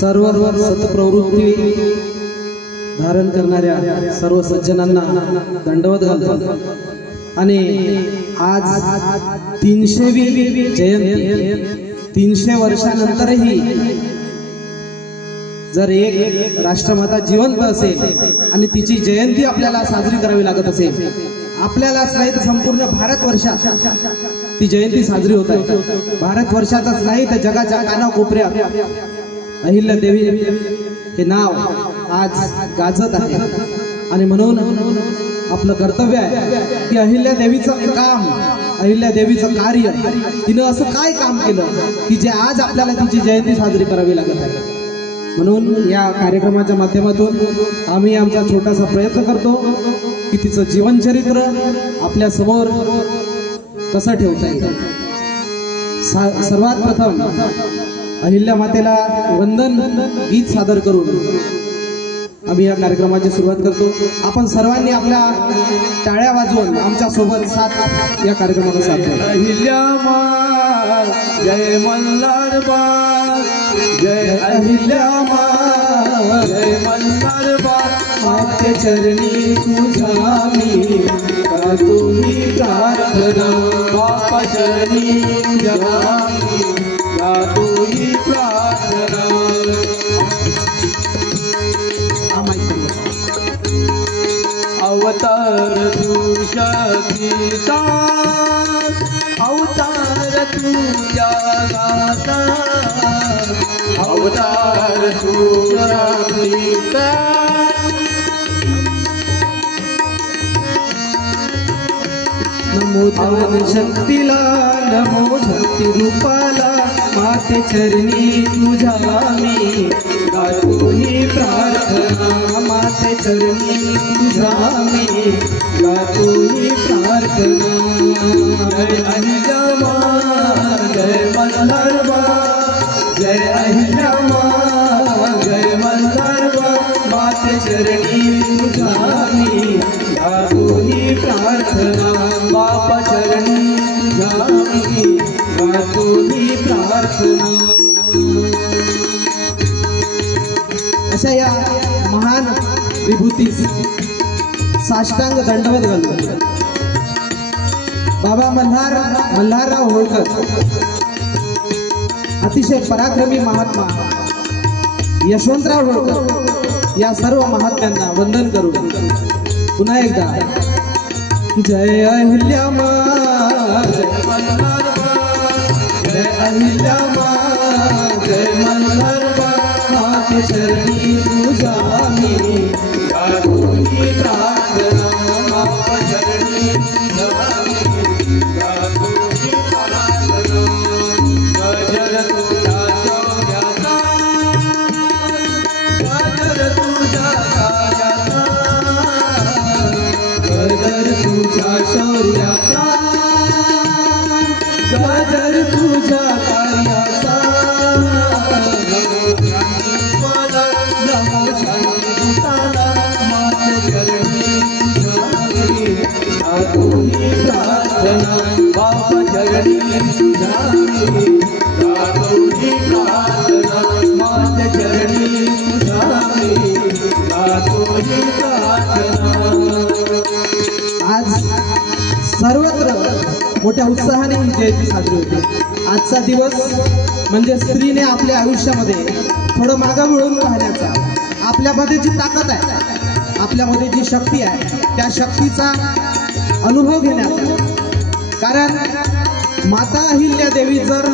सर्व सत्प्रवृत्ती धारण करणाऱ्या सर्व सज्जनांना दंडवत घालतो आणि आज 300वी जयंती 300 वर्षानंतरही जर एक राष्ट्रमाता जिवंत असेल आणि तिची जयंती आपल्याला साजरी करावी लागत असेल, आपल्यालाच नाही तर संपूर्ण भारतवर्षात ती जयंती साजरी होत आहे। भारतवर्षातच नाही तर जगाच्या कानाकोपऱ्यात अहिल्यादेवी हे नाव आज गाजत आहे आणि म्हणून आपलं कर्तव्य आहे की अहिल्यादेवीचं काम, अहिल्यादेवीचं कार्य, तिनं असं काय काम केलं की जे आज आपल्याला तिची जयंती साजरी करावी लागत आहे। म्हणून या कार्यक्रमाच्या माध्यमातून आम्ही आमचा छोटासा प्रयत्न करतो की तिचं जीवनचरित्र आपल्या समोर कसं ठेवता येईल। सर्वात प्रथम अहिल्या मातेला वंदन गीत सादर करून आम्ही या कार्यक्रमाची सुरुवात करतो। आपण सर्वांनी आपल्या टाळ्या वाजवून आमच्या सोबत साथ या कार्यक्रमाला साथ द्या। अहिल्या माँ जय मल्हारबा, जय अहिल्या माँ जय मल्हारबा, माते चरणी तुझा मी करतो ही प्रार्थना, बापा चरणी तुझा मी करतो ही प्रार्थना। अवतार तू शक्तीचा, अवतार तुझ्या गाता, अवतार तू शक्तीचा, नमो धन शक्तीला, नमो शक्ती रूपाला, माते चरणी तुझा मी गातो ही प्रार्थना, माते चरणी तुझा मी गातो ही प्रार्थना। जय अहिल्या माँ जय मल्हारबा, जय अहिल्या माँ जय मल्हारबा, माते चरणी तुझा मी गातो ही प्रार्थना, बापा चरणी तुझा मी गातो ही प्रार्थना। अशा या महान विभूतीस साष्टांग दंडवत घालतो। बाबा मल्हारराव होळकर अतिशय पराक्रमी महात्मा यशवंतराव होळकर या सर्व महात्म्यांना वंदन करून पुन्हा एकदा जय अहिल्या माँ जय मल्हारबा, जय अहिल्या माँ जय मल्हारबा, माते चरणी तुझा मी गातो ही प्रार्थना, बापा चरणी तुझा मी गातो ही प्रार्थना। गजर तुझा शौर्याचा, गजर तुझा कार्याचा, गजर तुझा शौर्याचा, गजर तुझा कार्याचा, नमो शांतीला, माते चरणी तुझा मी गातो ही प्रार्थना, बापा चरणी तुझा मी गातो ही प्रार्थना, माते चरणी तुझा मी गातो ही प्रार्थना। आज सर्वत्र मोठ्या उत्साहाने ही जयंती साजरी होते। आजचा दिवस म्हणजे स्त्रीने आपल्या आयुष्यामध्ये थोडं मागं वळून पाहण्याचा, आपल्यामध्ये जी ताकद आहे, आपल्यामध्ये जी शक्ती आहे, त्या शक्तीचा अनुभव घेण्याचा। कारण माता अहिल्यादेवी जर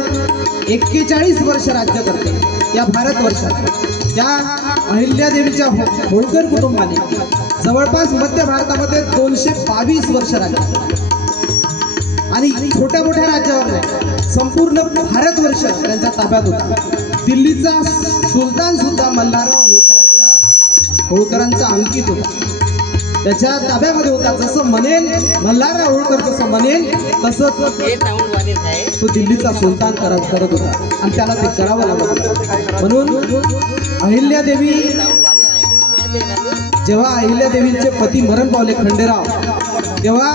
41 वर्ष राज्य करते या भारतवर्षात, त्या अहिल्यादेवीच्या होळकर कुटुंबाने जवळपास मध्य भारतामध्ये 222 वर्ष राज्य आणि छोट्या मोठ्या राज्यावर संपूर्ण भारतवर्ष त्यांच्या ताब्यात होता। दिल्लीचा सुलतान सुद्धा मल्हारराव होळकरांचा अंकित होता, त्याच्या ताब्यामध्ये होता। जसं म्हणेल मल्हारराव होळकर, जसं म्हणेल तसं तो दिल्लीचा सुलतान करत होता आणि त्याला ते करावं लागत होतं। म्हणून अहिल्यादेवी, जेव्हा अहिल्यादेवींचे पती मरण पावले खंडेराव, तेव्हा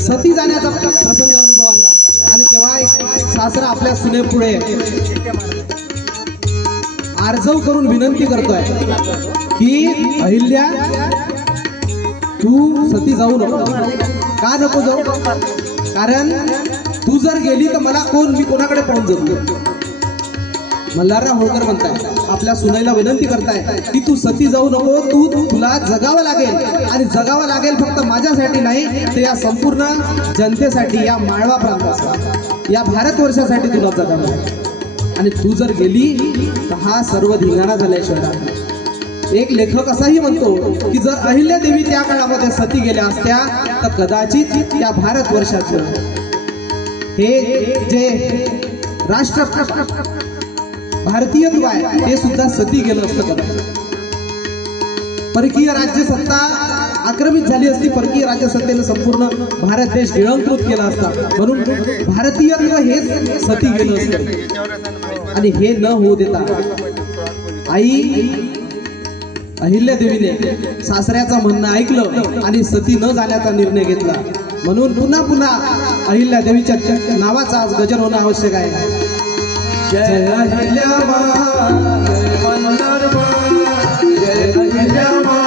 सती जाण्याचा प्रसंग अनुभव आला आणि तेव्हा एक सासरा आपल्या सुनेपुढे आर्जव करून विनंती करतोय की अहिल्या तू सती जाऊ नको. का नको जाऊ? कारण तू जर गेली तर मला कोण, मी कोणाकडे पळून जाऊ. मल्हारराव होळकर म्हणताय आपल्या सुनेला विनंती करताय की तू सती जाऊ नको, तुला जगावं लागेल आणि जगावं लागेल फक्त माझ्यासाठी नाही तर या संपूर्ण जनतेसाठी, या माळवा प्रांतासाठी, या भारतवर्षासाठी तुला जगावं लागेल. आणि तू जर गेली तर हा सर्व धिंगाणा झालाय शहरात. एक लेखक असाही म्हणतो की जर अहिल्यादेवी त्या काळामध्ये सती गेल्या असत्या तर कदाचित या भारतवर्षाचं हे जे राष्ट्र भारतीयत्व आहे ते सुद्धा सती गेलं असतं कदाचित. परकीय राज्यसत्ता आक्रमित झाली असती, परकीय राज्यसत्तेने संपूर्ण भारत देश गिळंकृत केला असता. म्हणून भारतीयत्व हेच सती गेलं असतं. आणि हे न होऊ देता आई अहिल्यादेवीने सासऱ्याचं म्हणणं ऐकलं आणि सती न जाण्याचा निर्णय घेतला. म्हणून पुन्हा पुन्हा अहिल्यादेवीच्या नावाचा आज गजर होणं आवश्यक आहे. जय अहिल्याबा, जय मल्हारबा, जय अहिल्याबा,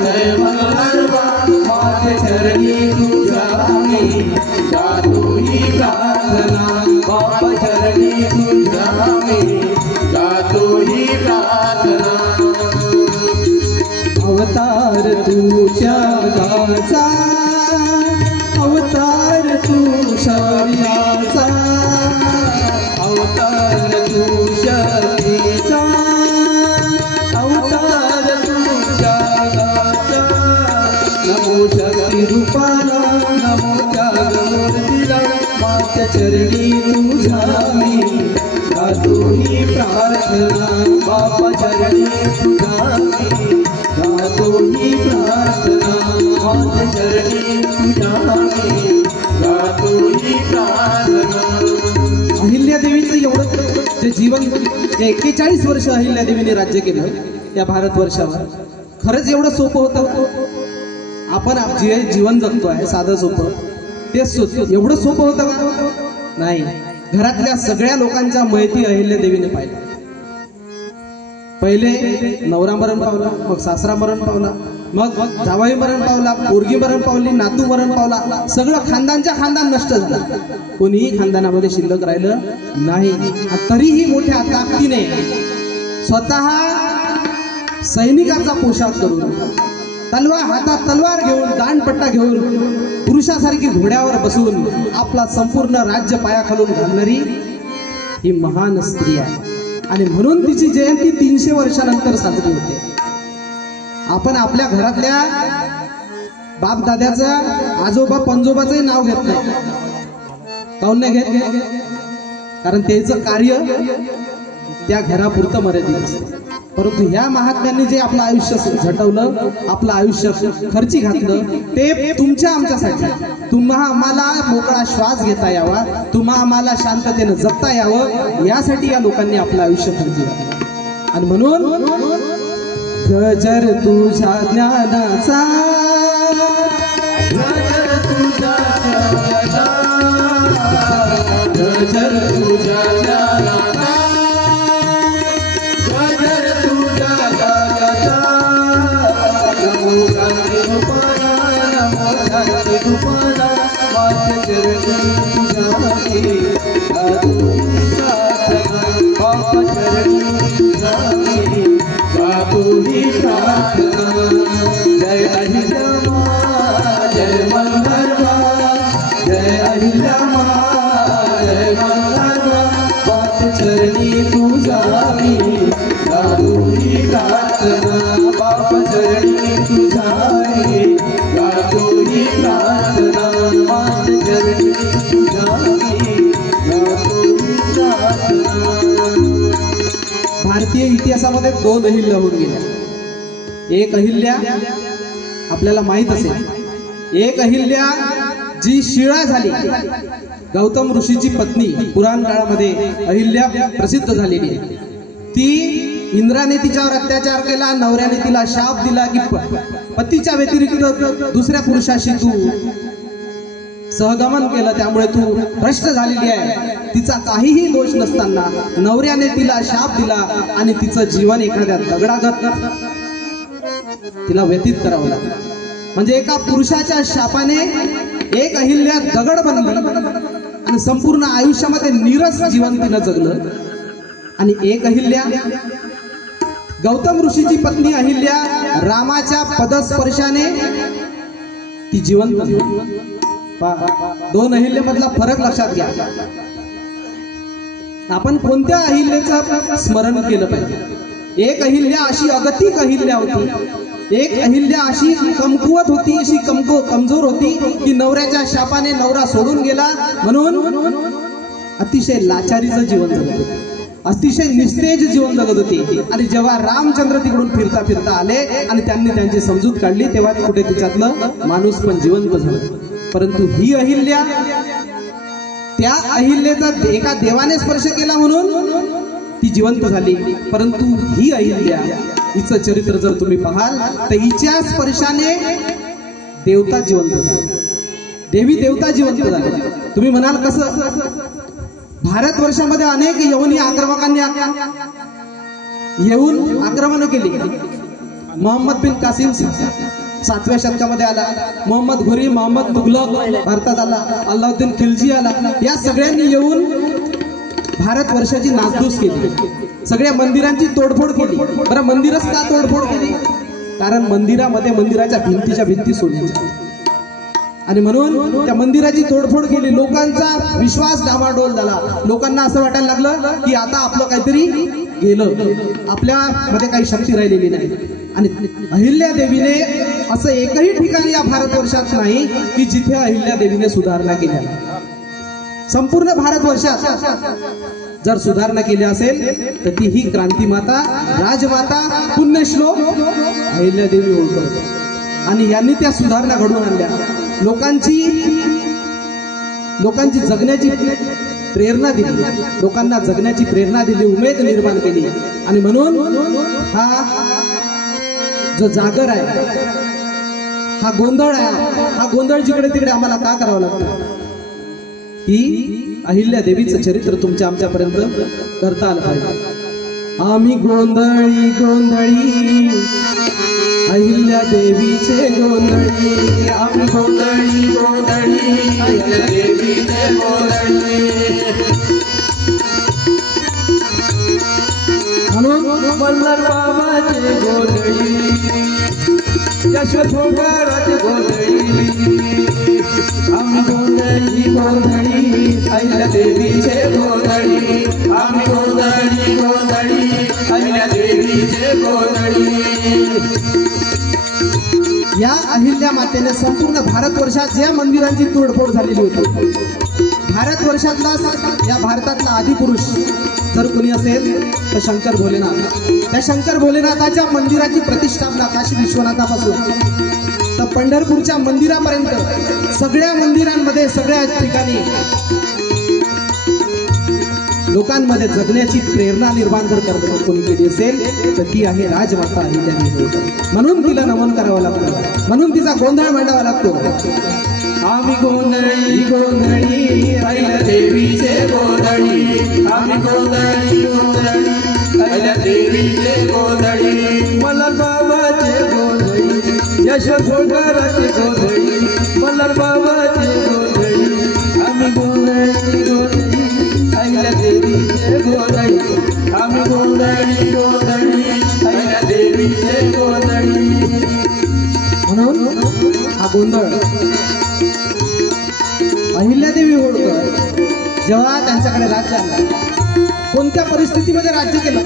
जय मल्हारबा, माझे चरणी तुझ्या मी गातो ही प्रार्थना. बाबा चरणी तुझ्या मी गातो ही प्रार्थना. अवतार तुझ्या गाचा, अवतार तू शौर्याचा, अवतार तू शक्तीचा, अवतार तू जगाचा. नमो शक्ती रूपाला, नमो त्यागमूर्तीला, मात्या चरणी तुझ्या मी गातो ही प्रार्थना. बापा चरणी तुझ्या मी गातो ही प्रार्थना. मात्या चरणी तुझ्या मी गातो ही प्रार्थना. अहिल्यादेवीचं एवढं जे जीवन, जे 41 वर्ष अहिल्यादेवीने राज्य केलं या भारतवर्षावर, खरंच एवढं सोपं होतं? आपण जे जीवन जगतोय साधं सोपं, ते एवढं सोपं होतं का? नाही. घरातल्या सगळ्या लोकांच्या मयती अहिल्यादेवीने पाहिल्या. पहिले नवरा मरण पावला, मग सासरा मरण पावला, मग जावई मरण पावला, पोरगी मरण पावली, नातू मरण पावला. सगळं खानदानच्या खानदान नष्ट झालं. कोणीही खानदानामध्ये शिल्लक राहिलं नाही. तरीही मोठ्या ताकदीने स्वतः सैनिकाचा पोशाख करून, तलवार हातात तलवार घेऊन, दांडपट्टा घेऊन, पुरुषासारखी घोड्यावर बसून आपला संपूर्ण राज्य पायाखालून घालणारी ही महान स्त्री आहे. आणि म्हणून तिची जयंती 300 वर्षानंतर साजरी होते. आपण आपल्या घरातल्या बापदाद्याचं, आजोबा पंजोबाचंही नाव घेत नाही. काऊन नाही घेत? कारण त्याचं कार्य त्या घरापुरतं मर्यादित असते. परंतु ह्या महात्म्यांनी जे आपलं आयुष्य झटवलं, आपलं आयुष्य खर्ची घातलं, ते तुमच्या आमच्यासाठी, तुम्हा आम्हाला मोकळा श्वास घेता यावा, तुम्हा आम्हाला शांततेनं जगता यावं, यासाठी या लोकांनी आपलं आयुष्य खर्ची घातलं. आणि म्हणून गजर तुझ्या ज्ञानाचा, गजर तुझ्या ज्ञानाचा, गजर तुझ्या ज्ञानाचा, गजर तुझ्या ज्ञानाचा. नमो शांती रूपाला, नमो शांती रूपाला, माझ्या चरणी तुझ्या मी गातो ही प्रार्थना. बाबा चरणी तुझ्या मी गातो ही प्रार्थना. जय अहिल्याबा, जय मल्हारबा, जय अहिल्याबा, जय मल्हारबा, बात चरणी तुझा मी गातो ही प्रार्थना. बाप चरणी तुझा मी गातो ही प्रार्थना. बात चरणी तुझा मी गातो ही प्रार्थना. भारतीय इतिहासामध्ये 2 अहिल्या होऊन गेल्या. एक अहिल्या आपल्याला माहित असेल, एक अहिल्या जी शिळा झाली, गौतम ऋषीची पत्नी, पुराण काळामध्ये अहिल्या प्रसिद्ध झालेली आहे. ती इंद्राने तिच्यावर अत्याचार केला, नवऱ्याने तिला शाप दिला की पतीच्या व्यतिरिक्त दुसऱ्या पुरुषाशी तू सहगमन केलं, त्यामुळे तू भ्रष्ट झालेली आहे. तिचा काहीही दोष नसताना नवऱ्याने तिला शाप दिला आणि तिचं जीवन एखाद्या दगडागत तिला व्यतीत करावं लागलं. म्हणजे एका पुरुषाच्या शापाने एक अहिल्या दगड बनली आणि संपूर्ण आयुष्यामध्ये नीरस जीवन तिनं जगलं. आणि एक अहिल्या, गौतम ऋषीची पत्नी अहिल्या, रामाच्या पदस्पर्शाने ती जिवंत झाली. दोन अहिल्यामधला फरक लक्षात घ्या. आपण कोणत्या अहिल्याचं स्मरण केलं पाहिजे? एक अहिल्या अशी अगतिक अहिल्या होती, एक अहिल्या अशी कमकुवत होती, अशी कमजोर होती की नवऱ्याच्या शापाने नवरा सोडून गेला म्हणून अतिशय लाचारीचं जीवन जगत होती, अतिशय निस्तेज जीवन जगत होती. आणि जेव्हा रामचंद्र तिकडून फिरता फिरता आले आणि त्यांनी त्यांची समजूत काढली, तेव्हा कुठे तिच्यातलं माणूस पण जिवंत झालं. परंतु ही अहिल्या, त्या अहिल्याचा एका देवाने स्पर्श केला म्हणून ती जिवंत झाली. परंतु ही अहिल्या, हिचं चरित्र जर तुम्ही पाहाल तर हिच्या स्पर्शाने देवता जिवंत झाला, देवी देवता जिवंत झाले. तुम्ही म्हणाल कसं? भारतवर्षामध्ये अनेक यवनी आक्रमकांनी येऊन आक्रमण केली. मोहम्मद बिन कासिम 7व्या शतकामध्ये आला, मोहम्मद घुरी, मोहम्मद तुगलक भारतात आला, अल्लाउद्दीन खिलजी आला. या सगळ्यांनी येऊन भारतवर्षाची नासधूस केली, सगळ्या मंदिरांची तोडफोड केली. बरं, मंदिरच का तोडफोड केली? कारण मंदिरामध्ये मंदिराच्या भिंती सोडल्या आणि म्हणून त्या मंदिराची तोडफोड केली. लोकांचा विश्वास डामाडोल झाला. लोकांना असं वाटायला लागलं की आता आपलं काहीतरी गेलं, आपल्यामध्ये काही शक्ती राहिलेली नाही. आणि अहिल्या देवीने असं एकही ठिकाणी या भारतवर्षात नाही की जिथे अहिल्या देवीने सुधारणा केल्या. संपूर्ण भारतवर्षात जर सुधारणा केली असेल तर ती ही क्रांतिमाता, राजमाता, पुण्यश्लोक अहिल्या देवी ओळखत. आणि यांनी त्या सुधारणा घडवून आणल्या. लोकांची जगण्याची प्रेरणा दिली, लोकांना जगण्याची प्रेरणा दिली, उमेद निर्माण केली. आणि म्हणून हा जो जागर आहे, हा गोंधळ आहे, हा गोंधळ जिकडे तिकडे आम्हाला का करावा लागतो? की अहिल्या देवीचं चरित्र तुमच्या आमच्यापर्यंत करता आलं पाहिजे. आम्ही गोंधळी गोंधळी अहिल्या देवीचे गोंधळी, आम्ही गोंधळी गोंधळी अहिल्या देवीचे गोंधळी. म्हणून मल्हार बाबाचे गोंधळी, यशोधराचे गोंधळी, आम्ही गोंधळी गोंधळी अहिल्या देवीचे गोंधळी, आम्ही गोंधळी गोंधळी अहिल्या देवीचे गोंधळी. या अहिल्या मातेने संपूर्ण भारतवर्षात ज्या मंदिरांची तोडफोड झालेली होती, भारतवर्षातला, या भारतातला आदिपुरुष जर कोणी असेल तर शंकर भोलेनाथ. त्या शंकर भोलेनाथाच्या मंदिराची प्रतिष्ठापना काशी विश्वनाथापासून तर पंढरपूरच्या मंदिरापर्यंत सगळ्या मंदिरांमध्ये, सगळ्या ठिकाणी लोकांमध्ये जगण्याची प्रेरणा निर्माण जर कोणी केली असेल तर ती आहे राजमाता अहिल्या देवी. म्हणून तिला नमन करावं लागतं, म्हणून तिचा गोंधळ मांडावा लागतो. आम्ही गोंधळी गोंधळी अहिल्या देवीचे गोंधळी, आम्ही गोंधळी गोंधळी अहिल्या देवीचे गोंधळी. मल्हार बाबाचे गोंधळी, यशोधराचे गोंधळी, मल्हार बाबाचे गोंधळी, आम्ही गोंधळी गोंधळी अहिल्या देवीचे गोंधळी, आम्ही गोंधळी गोंधळी अहिल्या देवीचे गोंधळी. म्हणून हा गोंधळ अहिल्यादेवी होळकर जेव्हा त्यांच्याकडे राज्य आलं, कोणत्या परिस्थितीमध्ये राज्य केलं?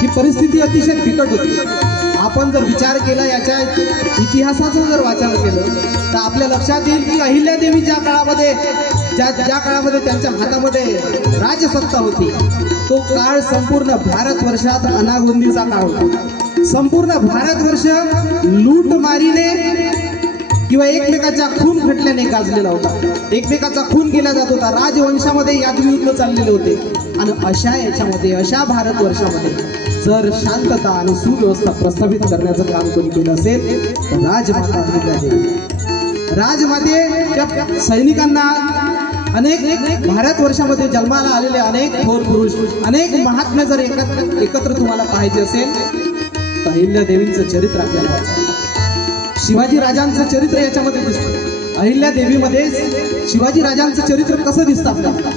ही परिस्थिती अतिशय बिकट होती. आपण जर विचार केला, याच्या इतिहासाचं जर वाचन केलं तर आपल्या लक्षात येईल की अहिल्यादेवी ज्या काळामध्ये ज्या काळामध्ये त्यांच्या हातामध्ये राजसत्ता होती, तो काळ संपूर्ण भारतवर्षात अनागोंदीचा काळ होता. संपूर्ण भारतवर्ष लूटमारीने किंवा एकमेकाच्या खून खटल्याने गाजलेला होता, एकमेकाचा खून केला जात होता, राजवंशामध्ये यादयुद्ध चाललेले होते. आणि अशा याच्यामध्ये, अशा भारतवर्षामध्ये जर शांतता आणि सुव्यवस्था प्रस्थापित करण्याचं काम कोणी केलं असेल तर राजमाता अहिल्यादेवी. राजमातेच्या सैनिकांना अनेक भारतवर्षामध्ये जन्माला आलेले अनेक थोर पुरुष, अनेक महात्मे जर एकत्र तुम्हाला पाहायचे असेल तर अहिल्यादेवींचं चरित्र आपल्याला वाचायचं. शिवाजी राजांचं चरित्र याच्यामध्ये दिसतं. अहिल्यादेवीमध्ये शिवाजी राजांचं चरित्र कसं दिसतं आपल्याला?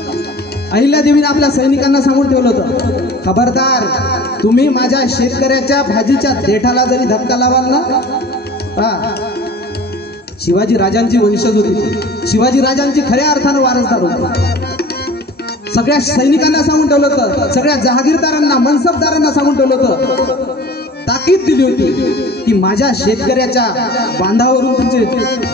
अहिल्यादेवीने आपल्या सैनिकांना सांगून ठेवलं होतं, खबरदार तुम्ही माझ्या शेतकऱ्याच्या भाजीच्या देठाला जरी धक्का लावाल ना, शिवाजी राजांची वंशज होती, शिवाजी राजांची खऱ्या अर्थानं वारसदार होती. सगळ्या सैनिकांना सांगून ठेवलं होतं, सगळ्या जहागीरदारांना मनसबदारांना सांगून ठेवलं होतं, ताकीद दिली होती की माझ्या शेतकऱ्याच्या बांधावरून तुमचे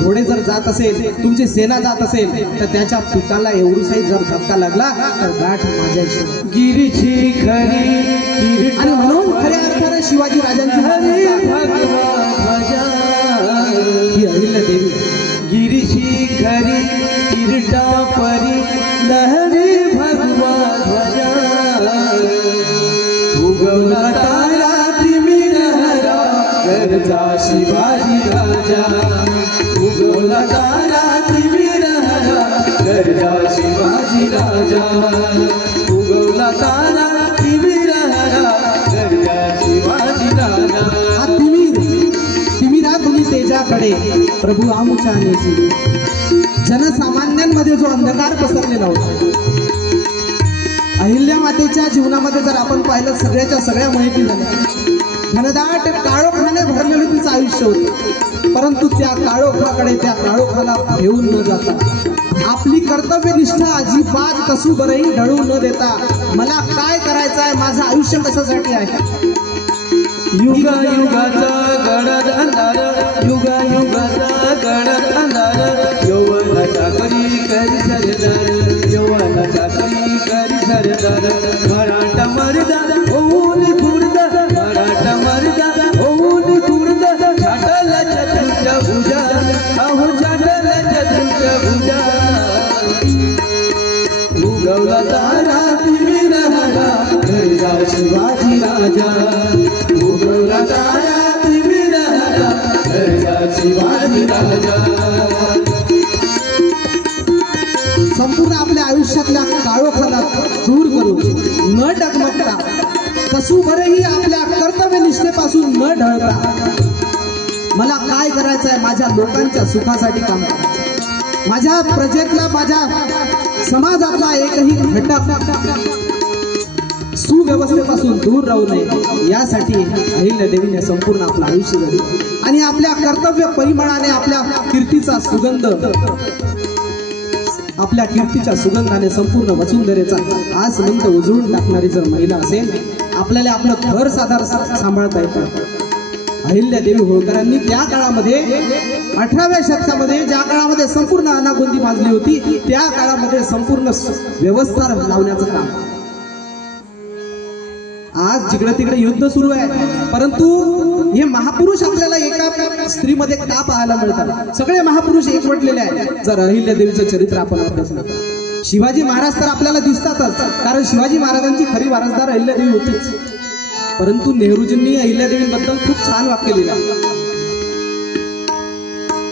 घोडे जर जात असेल, तुमची सेना जात असेल तर त्याच्या पिकाला एवढूसाही जर धक्का लागला तर गाठ माझ्याशी. गिरीची खरी आणि म्हणून खऱ्या अर्थाने शिवाजी राजांची ही अहिल्यादेवी. गिरीची खरी किरटा परी लहरी भगवा ध्वजा, उगवला तारा तिमिरहरा गरजा शिवाजी राजा, उगवला तारा तिमिरहरा गरजा शिवाजी राजा, उगवला तारा तिमिरहरा गरजा शिवाजी राजा. तिमिरा तुम्ही तेजाकडे प्रभू आमुच्या नेची. जनसामान्यांमध्ये जो अंधकार पसरलेला होता, अहिल्या मातेच्या जीवनामध्ये जर आपण पाहिलं सगळ्याच्या सगळ्या माहिती झाल्या, घनदाट काळोखाने भरलेलं तिचं आयुष्य होतं. परंतु त्या काळोखाकडे, त्या काळोखाला घेऊन न जाता आपली कर्तव्यनिष्ठा अजिबात कसू बरही ढळू न देता, मला काय करायचं आहे, माझं आयुष्य कशासाठी आहे, युगा युगाचा गडद अंधार, युगा युगाचा गडद अंधार, यौवनाच्या करी करी सरदार, यौवनाच्या करी करी सरदार, मराठा मर्दा होऊन खुर्द, मराठा मर्दा होऊन खुर्द, छाटला चतुर्थ भुजा, अहो छाटला चतुर्थ भुजा, उगवला तारा तिमिरहरा गरजा शिवाजी राजा, उगवला तारा तिमिरहरा गरजा शिवाजी राजा. संपूर्ण आपल्या आयुष्यातल्या काळोखाला दूर करून न डगमगता, कसुभरही आपल्या कर्तव्यनिष्ठेपासून न ढळता, मला काय करायचं आहे, माझ्या लोकांच्या सुखासाठी काम करायचं, माझ्या प्रजेतला, माझ्या समाजातला एकही घटक सुव्यवस्थेपासून दूर राहू नये यासाठी अहिल्यादेवीने संपूर्ण आपलं आयुष्य दिलं. आणि आपल्या कर्तव्य परिमळाने आपल्या कीर्तीच्या सुगंधाने संपूर्ण वसुंधरेचा आसमंत उजळून टाकणारी जर महिला असेल, आपल्याला आपलं घर साधार सांभाळता येतं. अहिल्यादेवी होळकरांनी त्या काळामध्ये 18व्या शतकामध्ये ज्या काळामध्ये संपूर्ण अनागोंदी माजली होती, त्या काळामध्ये संपूर्ण व्यवस्था लावण्याचं काम. आज जिकडे तिकडे युद्ध सुरू आहे, परंतु हे महापुरुष आपल्याला एका स्त्रीमध्ये का पाहायला मिळतात? सगळे महापुरुष एकवटलेले आहेत. जर अहिल्यादेवीचं चरित्र आपण अभ्यासलं, शिवाजी महाराज तर आपल्याला दिसतातच, कारण शिवाजी महाराजांची खरी वारसदार अहिल्यादेवी होतीच. परंतु नेहरूजींनी अहिल्यादेवींबद्दल खूप छान वाक्य लिहिलं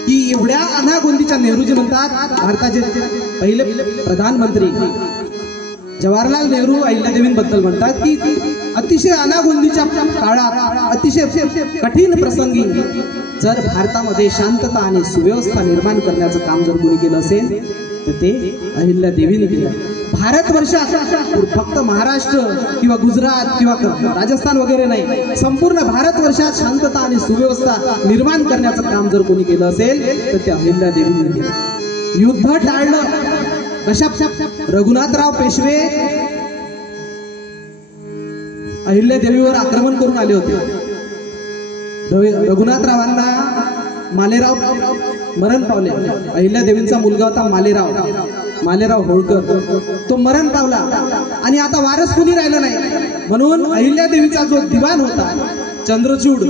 की एवढ्या अनागोंदीच्या, नेहरूजी म्हणतात भारताचे पहिले प्रधानमंत्री जवाहरलाल नेहरू अहिल्यादेवींबद्दल म्हणतात की अतिशय अनागोंदीच्या काळात, अतिशय कठीण प्रसंगी जर भारतामध्ये शांतता आणि सुव्यवस्था निर्माण करण्याचं काम जर कोणी केलं असेल तर ते अहिल्यादेवीने केलं. भारतवर्षात फक्त महाराष्ट्र किंवा गुजरात किंवा राजस्थान वगैरे नाही, संपूर्ण भारतवर्षात शांतता आणि सुव्यवस्था निर्माण करण्याचं काम जर कोणी केलं असेल तर ते अहिल्यादेवीने केलं. युद्ध टाळलं. कशा? रघुनाथराव पेशवे अहिल्यादेवीवर आक्रमण करून आले होते. रघुनाथरावांना मालेराव मरण पावले. अहिल्यादेवींचा मुलगा होता मालेराव होळकर, तो मरण पावला आणि आता वारस कोणी राहिलं नाही. म्हणून अहिल्यादेवीचा जो दिवाण होता चंद्रचूड,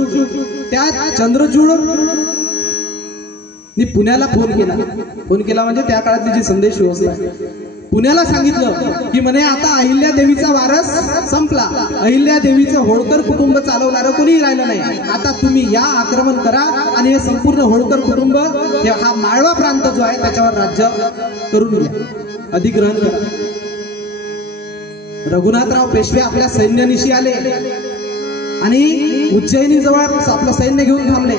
त्या चंद्रचूड पुण्याला फोन केला म्हणजे त्या काळातली जी संदेश व्यवस्था पुण्याला सांगितलं की म्हणे आता अहिल्या देवीचा वारस संपला, अहिल्या देवीचं होळकर कुटुंब चालवणारं कोणीही राहिलं नाही, आता तुम्ही या आक्रमण करा आणि हे संपूर्ण होळकर कुटुंब हा माळवा प्रांत जो आहे त्याच्यावर राज्य करून घ्या, अधिग्रहण करा. रघुनाथराव पेशवे आपल्या सैन्यानिशी आले आणि उज्जैनी जवळ आपलं सैन्य घेऊन थांबले.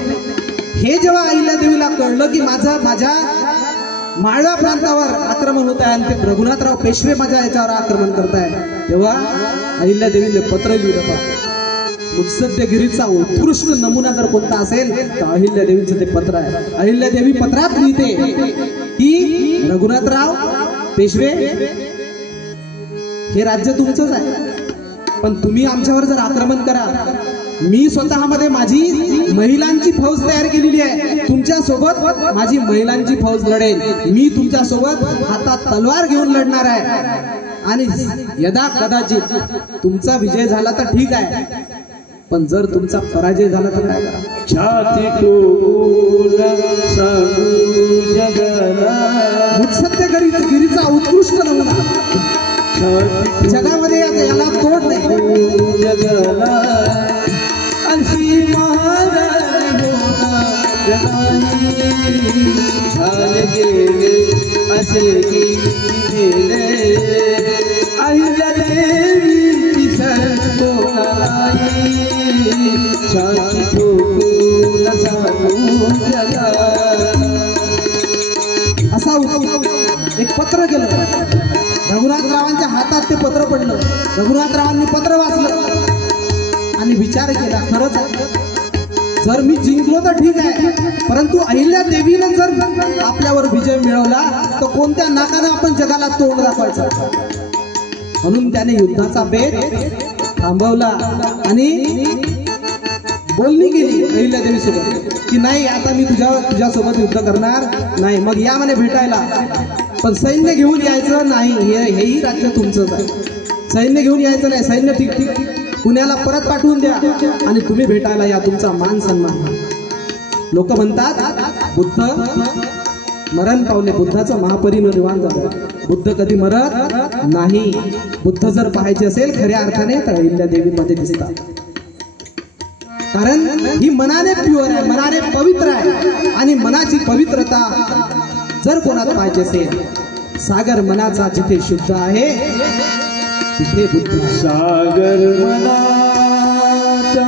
हे जेव्हा अहिल्या देवीला कळलं की माझ्या माळवा प्रांतावर आक्रमण होत आहे आणि ते रघुनाथराव पेशवे माझ्या याच्यावर आक्रमण करताय, तेव्हा अहिल्या देवीने पत्र लिहिलं. मुत्सद्देगिरीचा उत्कृष्ट नमुना जर कोणता असेल तर अहिल्या देवीचं ते पत्र आहे. अहिल्या देवी पत्रात लिहिते की रघुनाथराव पेशवे हे राज्य तुमचंच आहे, पण तुम्ही आमच्यावर जर आक्रमण करा, मी स्वतःमध्ये माझी महिलांची फौज तयार केलेली आहे, तुमच्या सोबत माझी महिलांची फौज लढेल, मी तुमच्या सोबत हातात तलवार घेऊन लढणार आहे आणि यदा कदाचित तुमचा विजय झाला तर ठीक आहे, पण जर तुमचा पराजय झाला तर काय करा. छाती टोल सांगू जगाला, मुत्सद्देगिरीचा उत्कृष्ट नमुना जगामध्ये याला तोड नाही. जगाला अशी महाराज झाले गेले असे गेले अहिल्या देवी सर्वोलाई छाती ठोकून सांगू जगाला. असा एक पत्र गेलं, रघुनाथरावांच्या हातात ते पत्र पडलं. रघुनाथरावांनी पत्र वाचलं आणि विचार केला, खरंच आहे, जर मी जिंकलो तर ठीक आहे, परंतु अहिल्या देवीने जर आपल्यावर विजय मिळवला तर कोणत्या नाकानं आपण जगाला तोंड दाखवायचं. म्हणून त्याने युद्धाचा बेत थांबवला आणि बोलणी केली अहिल्या देवीसोबत की नाही, आता मी तुझ्यासोबत युद्ध करणार नाही. मग या म्हणे भेटायला, पण सैन्य घेऊन यायचं नाही, हेही राज्य तुमचंच आहे. सैन्य घेऊन यायचं नाही, सैन्य ठीक पुण्याला परत पाठवून द्या आणि तुम्ही भेटायला या, तुमचा मान सन्मान. लोक म्हणतात बुद्ध मरण पावले, बुद्धाचं महापरिनिर्वाण झालं. बुद्ध कधी मरत नाही. बुद्ध जर पाहायचे असेल खऱ्या अर्थाने तर अहिल्या देवीमध्ये दिसतात, कारण ही मनाने प्युअर आहे, मनाने पवित्र आहे आणि मनाची पवित्रता जर कोणाला पाहिजे असेल, सागर मनाचा जिथे शुद्ध आहे तिथे बुद्ध. सागर मनाचा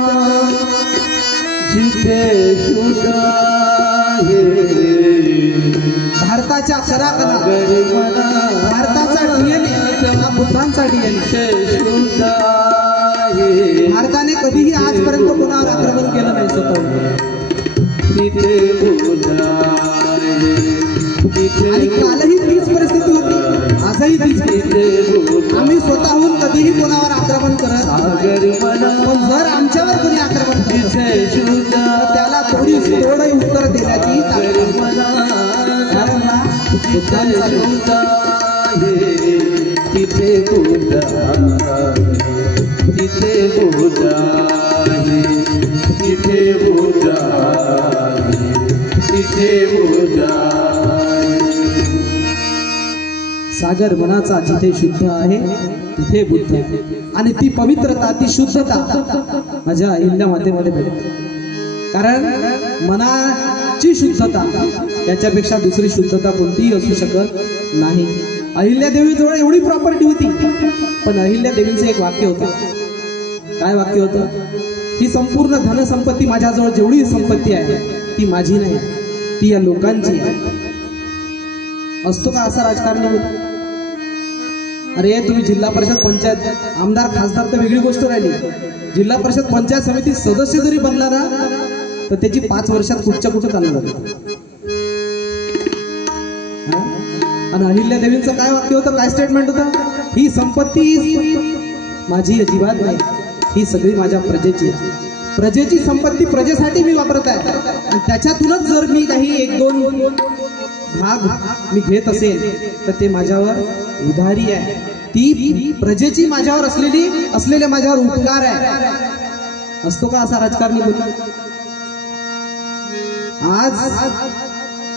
जिथे शुद्ध आहे, भारताच्या कलाकला, भारताचा डीएनए हा बुद्धांचा डीएनए. शुद्ध आहे, भारताने कधीही आजपर्यंत कोणावर आक्रमण केलं नाही स्वतः. तिथे बुद्ध आहे, आणि कालही तीच परिस्थिती होती, आजही तीच परिस्थिती. आम्ही स्वतःहून कधीही कोणावर आक्रमण करत, पण जर आमच्यावर कोणी आक्रमण करत तर त्याला थोडंही उत्तर देण्याची तिथे बुद्ध आहे, तिथे बुद्ध आहे, तिथे बुद्ध आहे, तिथे बुद्ध आहे. सागर मनाचा जिथे शुद्ध आहे तिथे बुद्ध आहे. आणि ती पवित्रता, ती शुद्धता माझ्या अहिल्या मातेमध्ये भेटते. कारण मनाची शुद्धता याच्यापेक्षा दुसरी शुद्धता कोणतीही असू शकत नाही. अहिल्या देवीजवळ एवढी प्रॉपर्टी होती, पण अहिल्या देवीचं एक वाक्य होतं. काय वाक्य होतं? ही संपूर्ण धनसंपत्ती माझ्याजवळ जेवढी संपत्ती आहे ती माझी नाही, ती या लोकांची आहे. असतो का असा राजकारणी? अरे तुम्ही जिल्हा परिषद पंचायत आमदार खासदार तर वेगळी गोष्ट राहिली, जिल्हा परिषद पंचायत समिती सदस्य जरी बनला ना तर त्याची 5 वर्षात कुठच्या कुठं चालू झालं. आणि अहिल्या देवींचं काय वाक्य होतं, काय स्टेटमेंट होतं? ही संपत्ती माझी अजिबात नाही, ही सगळी माझ्या प्रजेची आहे. प्रजेची संपत्ती प्रजेसाठी मी वापरत आहे आणि त्याच्यातूनच जर मी काही 1-2 भाग मी घेत असेल तर ते माझ्यावर उधारी आहे. ती प्रजेची माझ्यावर असलेले माझ्यावर उपकार आहे. असतो का असा राजकारणी? आज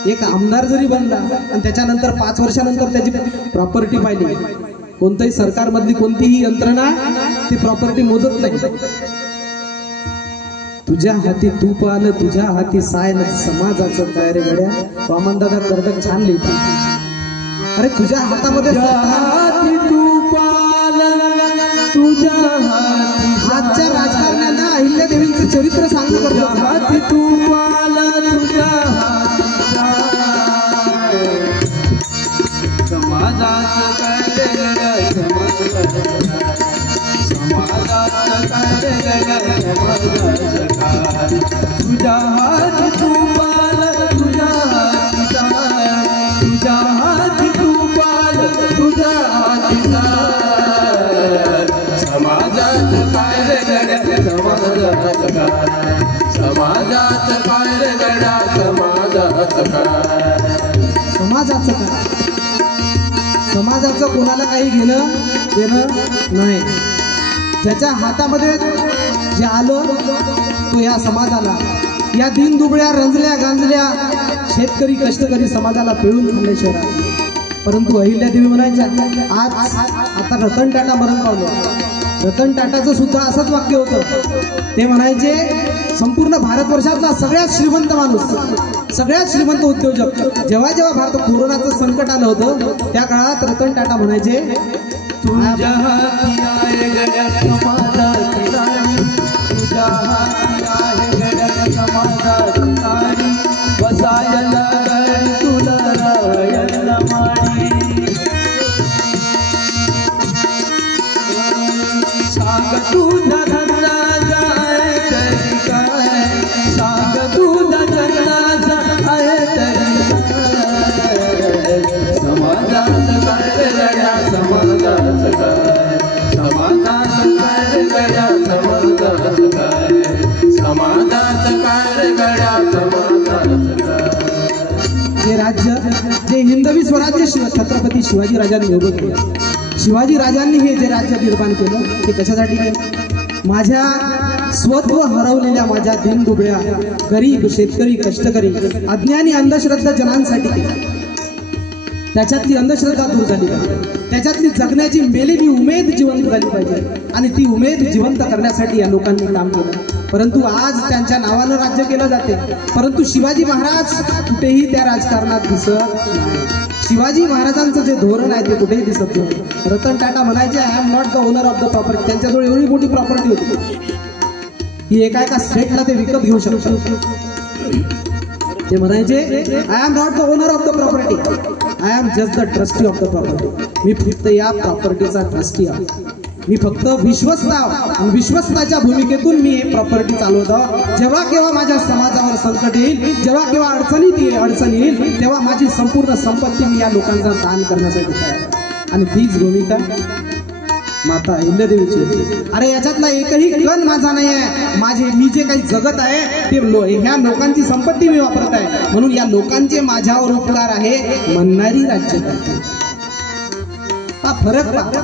एक आमदार जरी बनला आणि त्याच्यानंतर 5 वर्षानंतर त्याची प्रॉपर्टी पाहिली, कोणत्याही सरकारमधली कोणतीही यंत्रणा ती प्रॉपर्टी मोजत नाही. तुझ्या हाती तूप आलं, तुझ्या हाती साय न समाजाचं काय रे गड्या. वामनदादा कर्डक छान लिहितात. अरे तुझ्या हातामध्ये हाती तूप आलं, तुझ्या हाती आजच्या राजकारण्यांना अहिल्यादेवींचं चरित्र सांगणं गरजेचं. हाती तूप आलं, तुझ्या हाती समाजाचं काय रे समाजाचं काय रे समाजाचं काय. तुझ्या हाती तूप आलं, तुझ्या हाती तुझ्या हाती तूप आलं, तुझ्या हाती समाजाचं काय रे गड्या समाजाचं काय. समाजाचं काय रे गड्या समाजाचं काय. समाजाचं काय, समाजाचं कोणाला काही घेणं देणं नाही. ज्याच्या हातामध्ये जे आलं तो या समाजाला, या दीनदुबळ्या रंजल्या गांजल्या शेतकरी कष्टकरी समाजाला पिळून खाल्ल्याशिवाय. परंतु अहिल्यादेवी म्हणायच्या, आज आता रतन टाटा मरण पावले. रतन टाटाचं सुद्धा असंच वाक्य होतं. ते म्हणायचे, संपूर्ण भारतवर्षातला सगळ्यात श्रीमंत माणूस, सगळ्यात श्रीमंत उद्योजक जेव्हा जेव्हा भारत कोरोनाचं संकट आलं होतं त्या काळात रतन टाटा म्हणायचे, तुझ्या हाती आहे गड्या समाजाची राणी, तुझ्या हाती आहे गड्या समाजाची राणी. बसायला गड तुला राहायला माडी. सांग तुझा धंदा आहे तरी काय, सांग तुझा धंदा आहे तरी काय. समाजाचं काय रे गड्या समाजाचं काय. समाजाचं काय रे गड्या समाजाचं काय. समाजाचं काय रे गड्या समाजाचं काय. जे राज्य, जे हिंदवी स्वराज्य छत्रपती शिवाजी राजांनी उभं केलं. शिवाजी राजांनी हे जे राज्य निर्माण केलं ते कशासाठी केलं? माझ्या स्वत्व हरवलेल्या माझ्या दीनदुबळ्या गरीब शेतकरी कष्टकरी अज्ञानी अंधश्रद्धा जनांसाठी केलं. त्याच्यातली अंधश्रद्धा दूर झाली पाहिजे, त्याच्यातली जगण्याची मेलेली उमेद जिवंत झाली पाहिजे आणि ती उमेद जिवंत करण्यासाठी या लोकांनी काम केलं. परंतु आज त्यांच्या नावानं राज्य केलं जाते, परंतु शिवाजी महाराज कुठेही त्या राजकारणात दिसत नाही. शिवाजी महाराजांचं जे धोरण आहे ते कुठेही दिसत नाही. रतन टाटा म्हणायचे, I am not the owner of the property. त्यांच्याजवळ एवढी मोठी प्रॉपर्टी होती की एका स्टेटला ते विकत घेऊ शकतात. ते म्हणायचे, I am not the owner of the property, I am just the trustee of the property. मी फक्त या प्रॉपर्टीचा ट्रस्टी आहे, मी फक्त विश्वस्त आणि विश्वस्ताच्या भूमिकेतून मी हे प्रॉपर्टी चालवतो. जेव्हा केव्हा माझ्या समाजावर संकट येईल, जेव्हा केव्हा अडचण येईल तेव्हा माझी संपूर्ण संपत्ती मी या लोकांचा दान करण्यासाठी तयार. आणि तीच भूमिका माता अहिल्यादेवीची होती. अरे याच्यातला एकही कण माझा नाही आहे. मी जे काही जगत आहे ते ह्या लोकांची संपत्ती मी वापरत आहे, म्हणून या लोकांचे माझ्यावर उपकार आहे म्हणणारी राज्यकर्ते. हा फरक पहा,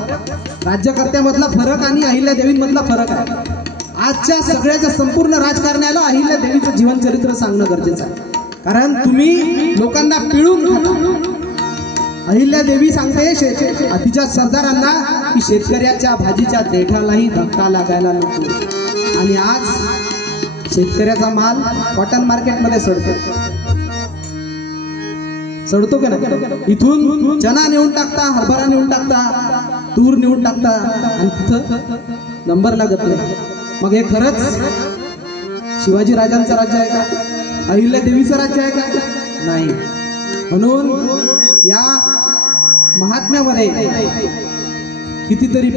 राज्यकर्त्यामधला फरक आणि अहिल्यादेवींमधला फरक आहे. आजच्या सगळ्याच्या संपूर्ण राजकारण्याला अहिल्यादेवीचं जीवन चरित्र सांगणं गरजेचं आहे, कारण तुम्ही लोकांना पिळून खाता. अहिल्यादेवी सांगते तिच्या सरदारांना की शेतकऱ्याच्या भाजीच्या देठालाही धक्का लागायला नको. आणि आज शेतकऱ्याचा माल कॉटन मार्केटमध्ये सडतो का नाही? इथून चना नेऊन टाकता, हरभरा नेऊन टाकता, तूर नेऊन टाकता आणि तिथं नंबर लागत नाही. मग हे खरंच शिवाजी राजांचं राज्य आहे का? अहिल्यादेवीचं राज्य आहे का? नाही. म्हणून या महात्म्यामध्ये कितीतरी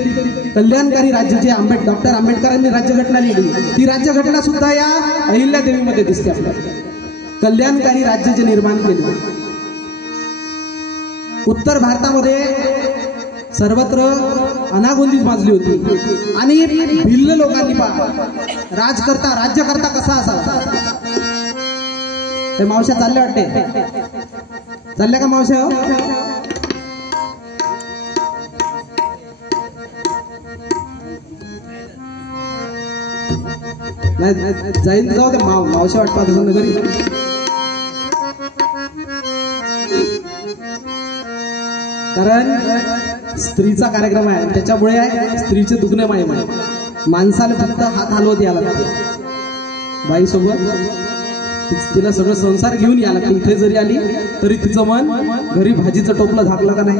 कल्याणकारी राज्य जे डॉक्टर आंबेडकरांनी राज्यघटना लिहिली, ती राज्यघटना सुद्धा या अहिल्यादेवीमध्ये दिसते आपल्याला. कल्याणकारी राज्य जे निर्माण केले, उत्तर भारतामध्ये सर्वत्र अनागोंदी माजली होती आणि भिल्ल लोकांनी राज्यकर्ता कसा असावा. ते मावश्या चालल्या वाटते, चालल्या का मावश्या? नाही जाईल, जाऊ दे. मावश्या वाटतात घरी. कारण स्त्रीचा कार्यक्रम आहे, त्याच्यामुळे स्त्रीचे दुखणे माय माय माणसाला फक्त हात हलवत यायला लागते. बाई सोबत तिला सगळं संसार घेऊन यायला लागतं. इथे जरी आली तरी तिचं मन घरी भाजीचं टोपलं झाकलं का नाही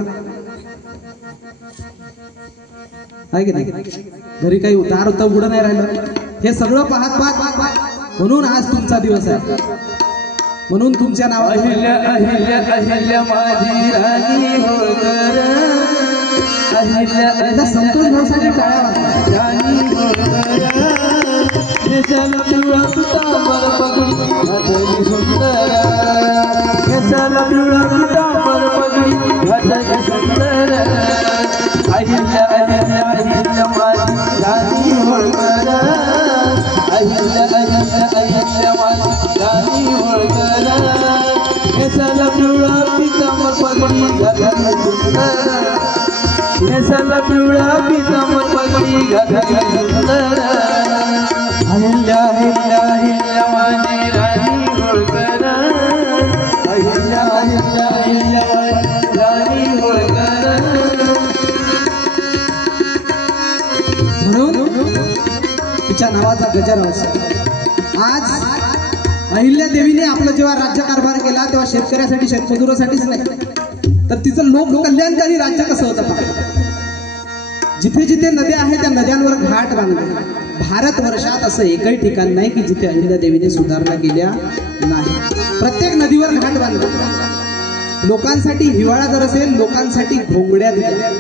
आहे की नाही, घरी काही दार होतं उघडं नाही राहिलं. हे सगळं पाहत पाहत म्हणून आज तुमचा दिवस आहे, म्हणून तुमच्या नावात अहिल्या अहिल्या अहिल्या माझी राणी होळकर, अहिल्या संतोष भाऊसाठी टाळ्या वाजवा. राणी होळकर, केसाला पिवळा पितांबर पगडी घातली सुंदर, केसाला पिवळा पितांबर पगडी घातली सुंदर. अहिल्या अहिल्या अहिल्या माझी राणी होळकर, अहिल्या अहिल्या अहिल्या माझी राणी होळकर, केसाला पिवळा पितांबर पगडी घातली सुंदर, केसाला पिवळा पितांबर पगडी घातली सुंदर. अहिल्या अहिल्या अहिल्या माझी राणी होळकर, अहिल्या अहिल्या अहिल्या माझी राणी होळकर. म्हणून तिच्या नावाचा गजर असतो. आज अहिल्या देवीने आपलं जेव्हा राज्यकारभार केला तेव्हा शेतकऱ्यासाठी शेतमजुरासाठीच नाही तर तिचं लोककल्याणकारी राज्य कसं होतं पहा. जिथे जिथे नद्या आहेत त्या नद्यांवर घाट बांधले. भारतवर्षात असं एकही ठिकाण नाही की जिथे अहिल्या देवीने सुधारणा केल्या नाही. प्रत्येक नदीवर घाट बांधले. लोकांसाठी हिवाळा जर असेल लोकांसाठी घोंगड्या दिल्या.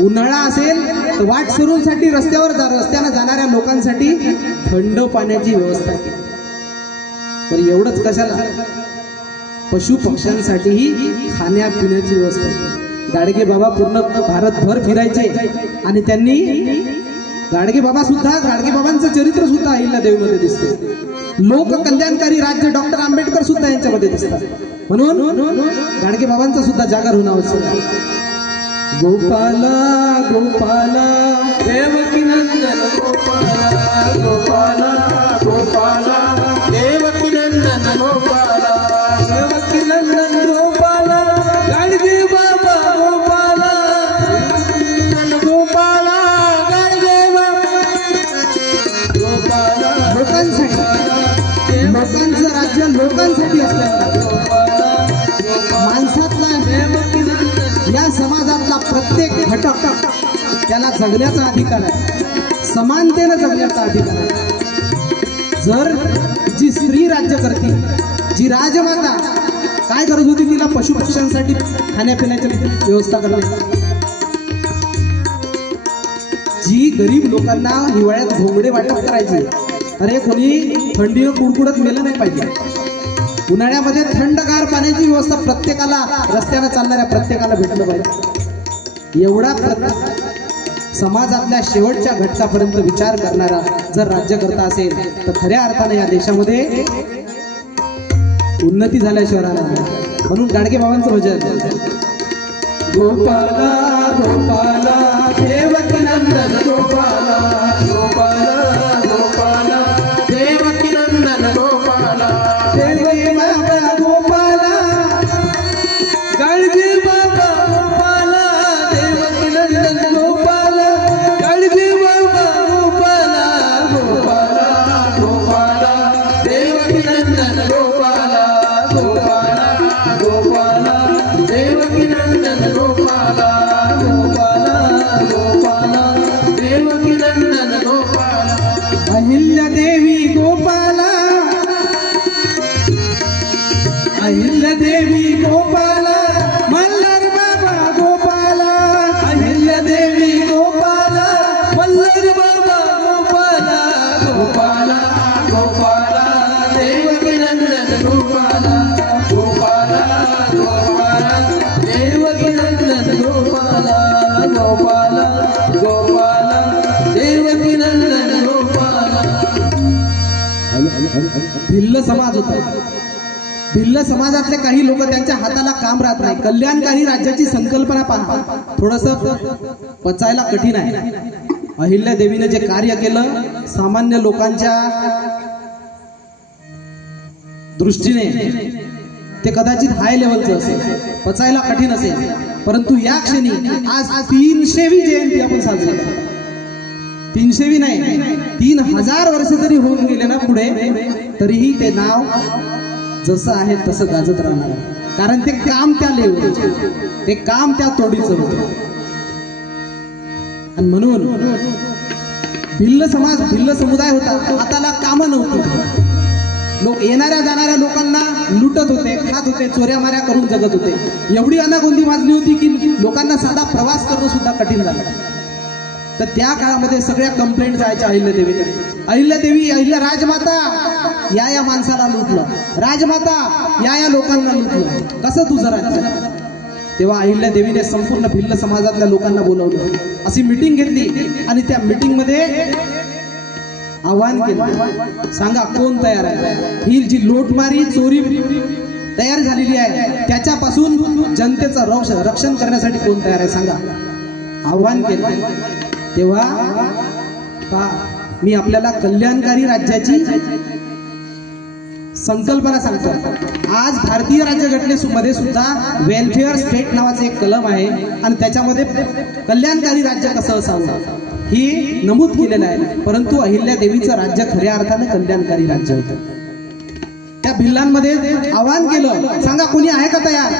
उन्हाळा असेल तर वाट सरूंसाठी रस्त्यानं जाणाऱ्या लोकांसाठी थंड पाण्याची व्यवस्था केली. पण एवढंच कशाला, पशु पक्ष्यांसाठीही खाण्यापिण्याची व्यवस्था केली. गाडगे बाबा पूर्ण भारतभर फिरायचे आणि त्यांनी गाडगे बाबांचं चरित्र सुद्धा अहिल्या देवीमध्ये दिसते. लोक कल्याणकारी राज्य डॉक्टर आंबेडकर सुद्धा यांच्यामध्ये दिसतात. म्हणून गाडगे बाबांचा सुद्धा जागर होणं आवश्यक आहे. गोपाला गोपाला देवकी नंदन गोपाला, गोपाला गोपाला देवकी नंदन गोपाला, देवकी नंदन गोपाला, गाडगे बाबा गोपाला, गोपाला गाडगे बाबा गोपाला. लोकांचं राज्य लोकांसाठी असल्यानं माणसातला या समाजातला प्रत्येक घटक त्याला जगण्याचा अधिकार आहे, समानतेनं जगण्याचा अधिकार आहे. जर जी स्त्री राज्य करते, जी राजमाता काय करत होती, तिला पशु पक्ष्यांसाठी खाण्यापिण्याची व्यवस्था करणे, जी गरीब लोकांना हिवाळ्यात घोंगडे वाटप करायचे. अरे कोणी थंडीनं कुडकुडत मेलं नाही पाहिजे. उन्हाळ्यामध्ये थंडगार पाण्याची व्यवस्था प्रत्येकाला, रस्त्यानं चालणाऱ्या प्रत्येकाला भेटलं पाहिजे. एवढा समाजातल्या शेवटच्या घटकापर्यंत विचार करणारा जर राज्यकर्ता असेल तर खऱ्या अर्थाने या देशामध्ये उन्नती झाल्याशिवाय राहणार नाही. म्हणून गाडगे बाबांचं भजन गोपाला गोपाला देवकी नंदन गोपाला, गोपाला गोपाला देवकी नंदन गोपाला, देवकी बाबा गोपाला, गाडगे बाबा गोपाला, देवकी नंदन गोपाला, गाडगे बाबा गोपाला, गोपाला गोपाला देवकी नंदन गोपाला, गोपाला गोपाला देवकी नंदन गोपाला, गोपाला गोपाला देवकी नंदन गोपाला. अहिल्या देवी गोपाला, अहिल्या देवी गोपाला, मल्हार बाबा गोपाला, अहिल्या देवी गोपाला, मल्हार बाबा गोपाला, गोपाला गोपाला देवकी नंदन गोपाला, गोपाला गोपाला देवकी नंदन गोपाला, गोपाला गोपाला देवकी नंदन गोपाला. भिल्ल समाज होता. भिल्ल समाजातले काही लोक त्यांच्या हाताला काम राहत नाही. कल्याणकारी राज्याची संकल्पना पहा, थोडस पचायला कठीण आहे. अहिल्या देवीने जे कार्य केलं सामान्य लोकांच्या दृष्टीने ते कदाचित हाय लेवलचं असेल, पचायला कठीण असेल, परंतु या क्षणी आज 300वी जयंती आपण साजरी करतो. 300वी नाही, 3000 वर्ष जरी होऊन गेले ना पुढे, तरीही ते नाव जसं आहे तसं गाजत राहणार आहे. कारण ते काम त्या लेवलचं, ते काम त्या तोडीचं होतं. आणि म्हणून भिल्ल समाज, भिल्ल समुदाय होता, हाताला कामं नव्हती. लोक येणाऱ्या जाणाऱ्या लोकांना लुटत होते, खात होते, चोऱ्या माऱ्या करून जगत होते. एवढी अनागोंदी माजली होती की लोकांना साधा प्रवास करणं सुद्धा कठीण झालं. तर त्या काळामध्ये सगळ्या कंप्लेंट जायच्या अहिल्यादेवीकडे. अहिल्यादेवी, अहिल्या राजमाता, या माणसाला लुटलं, राजमाता या लोकांना लुटलं, कसं तुझं राज्य? तेव्हा अहिल्यादेवीने संपूर्ण भिल्ल समाजातल्या लोकांना बोलवलं, अशी मीटिंग घेतली आणि त्या मीटिंग मध्ये आव्हान केलं, सांगा कोण तयार आहे? ही जी लोटमारी चोरी तयार झालेली आहे त्याच्यापासून जनतेचं रक्षण करण्यासाठी कोण तयार आहे सांगा. आव्हान केलं. तेव्हा मी आपल्याला कल्याणकारी राज्याची संकल्पना सांगतो. आज भारतीय राज्यघटनेमध्ये सुद्धा वेलफेअर स्टेट नावाचे एक कलम आहे आणि त्याच्यामध्ये कल्याणकारी राज्य कसं असावं ही नमूद केलेलं आहे. परंतु अहिल्यादेवीचं राज्य खऱ्या अर्थाने कल्याणकारी राज्य होतं. त्या भिल्लांमध्ये आवाहन केलं, सांगा कोणी आहे का तयार?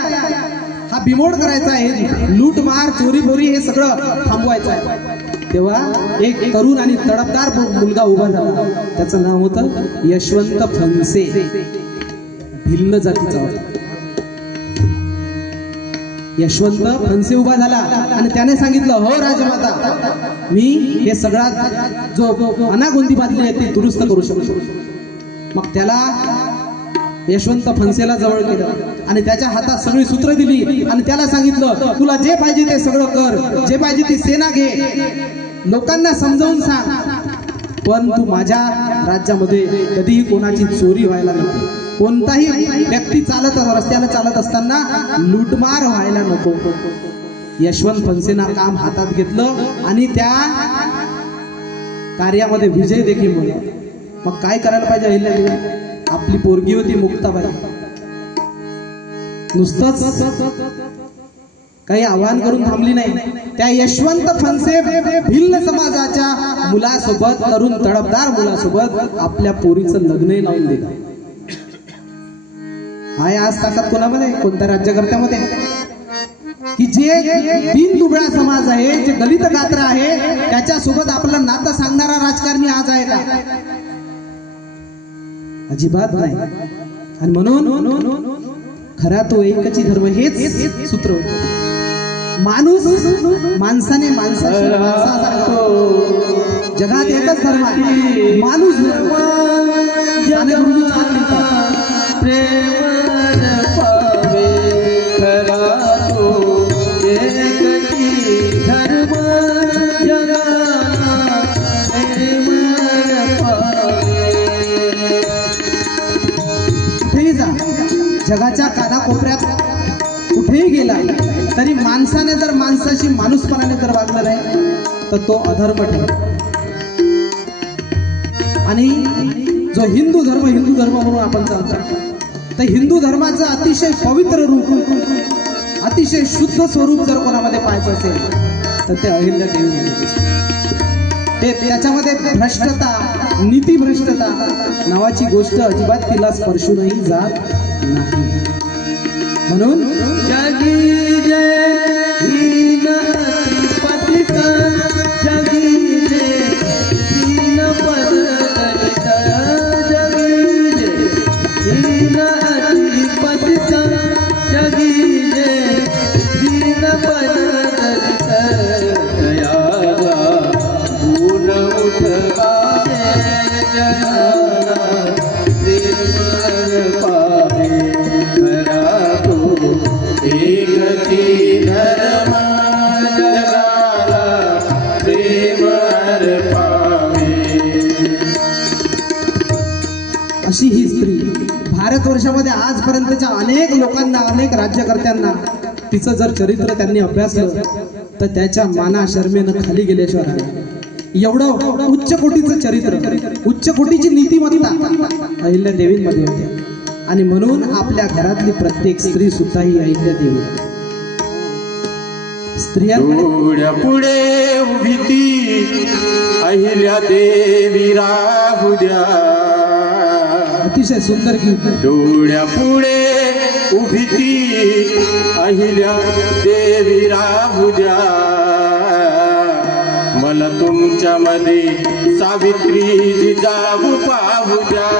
हा बिमोड करायचा आहे, लूटमार चोरीबोरी हे सगळं थांबवायचं आहे. तेव्हा एक तरुण आणि तडफदार मुलगा उभा झाला. त्याचं नाव होतं यशवंत फणसे. भिल्ल जातीचा होता. यशवंत फणसे उभा झाला आणि त्याने सांगितलं, हो राजमाता, मी हे सगळा जो अनागोंदी बांधली आहे ती दुरुस्त करू शकतो. मग त्याला यशवंत फणसेला जवळ केलं आणि त्याच्या हातात सगळी सूत्र दिली आणि त्याला सांगितलं, तुला जे पाहिजे ते सगळं कर, जे पाहिजे ती सेना घे, लोकांना समजावून सांग, पण तू माझ्या राज्यामध्ये कधीही कोणाची चोरी व्हायला नको, कोणताही व्यक्ती रस्त्याने चालत असताना लूटमार व्हायला नको. यशवंत फणसेना काम हातात घेतलं आणि त्या कार्यामध्ये विजय देखील मिळाला. मग काय करायला पाहिजे अहिल्यादेवी? आपली पोरगी होती मुक्ताबाई, नुसतंच काही आवाहन करून थांबली नाही. त्या यशवंत फणसे भिल्ल समाजाच्या मुलासोबत, तरुण तडफदार मुलासोबत आपल्या पोरीचं लग्नही लावून दिलं. आहे आज ताकद कोणामध्ये? कोणत्या राज्यकर्त्यामध्ये? की जे दीन दुबळा समाज आहे, जे दलित गात्र आहे, त्याच्यासोबत आपलं नातं सांगणारा राजकारणी आज आहे का? अजिबात नाही. आणि म्हणून खरा तो एकची धर्म हेच सूत्र होतं. माणूस माणसाने माणसाशी जगात एकच धर्म आहे, माणूस धर्म. जगाच्या कानाकोपऱ्यात कुठेही गेला तरी माणसाने जर माणसाशी माणूसपणाने जर वागलं नाही तर तो अधर्म ठरतो. आणि जो हिंदू धर्म म्हणून आपण चालतो, तर हिंदू धर्माचं अतिशय पवित्र रूप, अतिशय शुद्ध स्वरूप जर कोणामध्ये पाहायचं असेल तर ते अहिल्यादेवीमध्ये दिसतं. ते त्याच्यामध्ये भ्रष्टता, नीतिभ्रष्टता नावाची गोष्ट अजिबात तिला स्पर्शूनही जात नाही. म्हणून जगी जय दीन पतिता, जगी जय दीन पतिता, जगी जय दीन पतिता, जगी जय दीन पतिता. दयाला ऊन उठवा जगाला प्रेम पावे, खरा तो एकची धर्म जगाला प्रेम पावे. अशी ही स्त्री भारतवर्षामध्ये आजपर्यंतच्या अनेक लोकांना, अनेक राज्यकर्त्यांना तिचं जर चरित्र त्यांनी अभ्यासलं तर त्याच्या माना शर्मेनं खाली गेल्याशिवाय राहिलं. एवढं उच्च कोटीचं चरित्र, उच्च कोटीची नीतिमत्ता अहिल्यादेवींमध्ये होती. आणि म्हणून आपल्या घरातली प्रत्येक स्त्री सुद्धा ही अहिल्या देवी. स्त्रिया पुढे उभी ती अहिल्या देवी राहू द्या. अतिशय सुंदर गीत. डोळ्या पुढे उभी ती अहिल्या देवी राहू द्या. मला तुमच्यामध्ये सावित्री जिजाऊ पाहू द्या.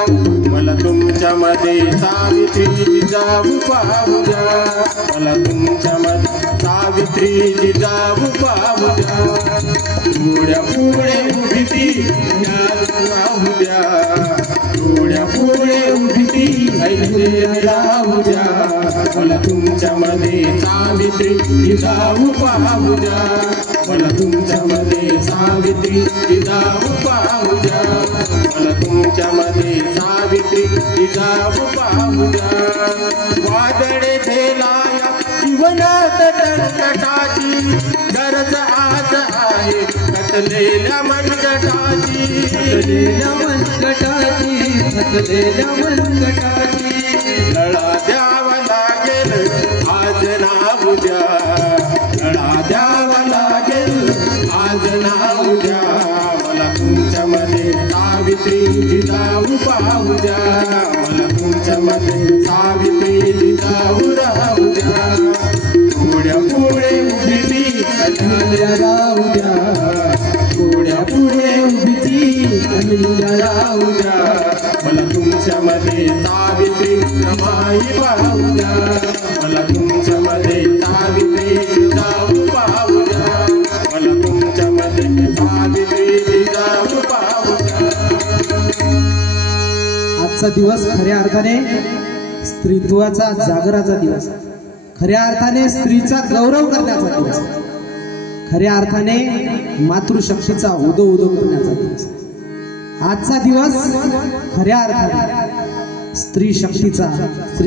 मला तुमच्यामध्ये सावित्री जिजाऊ पाहू द्या. मला तुमच्यामध्ये सावित्री जिजाऊ पाहू द्या. डोळ्या पुढे उभी ती राहू द्या. डोळ्या पुढे उभी ती अहिल्या राहू द्या. मला तुमच्यामध्ये सावित्री जिजाऊ पाहू द्या. मला तुमच्यामध्ये सावित्री जिजाऊ पाहू द्या. मला तुमच्यामध्ये सावित्री जिजाऊ पाहू द्या. वादळे झेलाया जीवनात संकटाची गरज आज आहे कटलेल्या मनगटाची. कटलेल्या मनगटाची. कटलेल्या मनगटाची. लढा द्यावा लागेल आज ना उद्या. लढा द्यावा लागेल आज ना उद्या. मला तुमच्यामध्ये सावित्री जिजाऊ पाहू द्या. मला तुमच्यामध्ये सावित्री जिजाऊ राहू द्या. पुढ्या पुढे उभी ती अहिल्या राहू द्या. पुढ्या पुढे उभी ती अहिल्या राहू द्या. मला तुमच्यामध्ये सावित्री रमाई पाहू द्या. मला तुमच्यामध्ये सावित्री जिजाऊ पाहू द्या. मला तुमच्यामध्ये सावित्री जिजाऊ पाहू द्या. आजचा दिवस खऱ्या अर्थाने स्त्रीत्वाचा जागराचा दिवस. खऱ्या अर्थाने स्त्रीचा गौरव करण्याचा दिवस. खऱ्या अर्थाने मातृशक्तीचा उदो उदो करण्याचा दिवस. आजचा दिवस खऱ्या अर्थाने स्त्री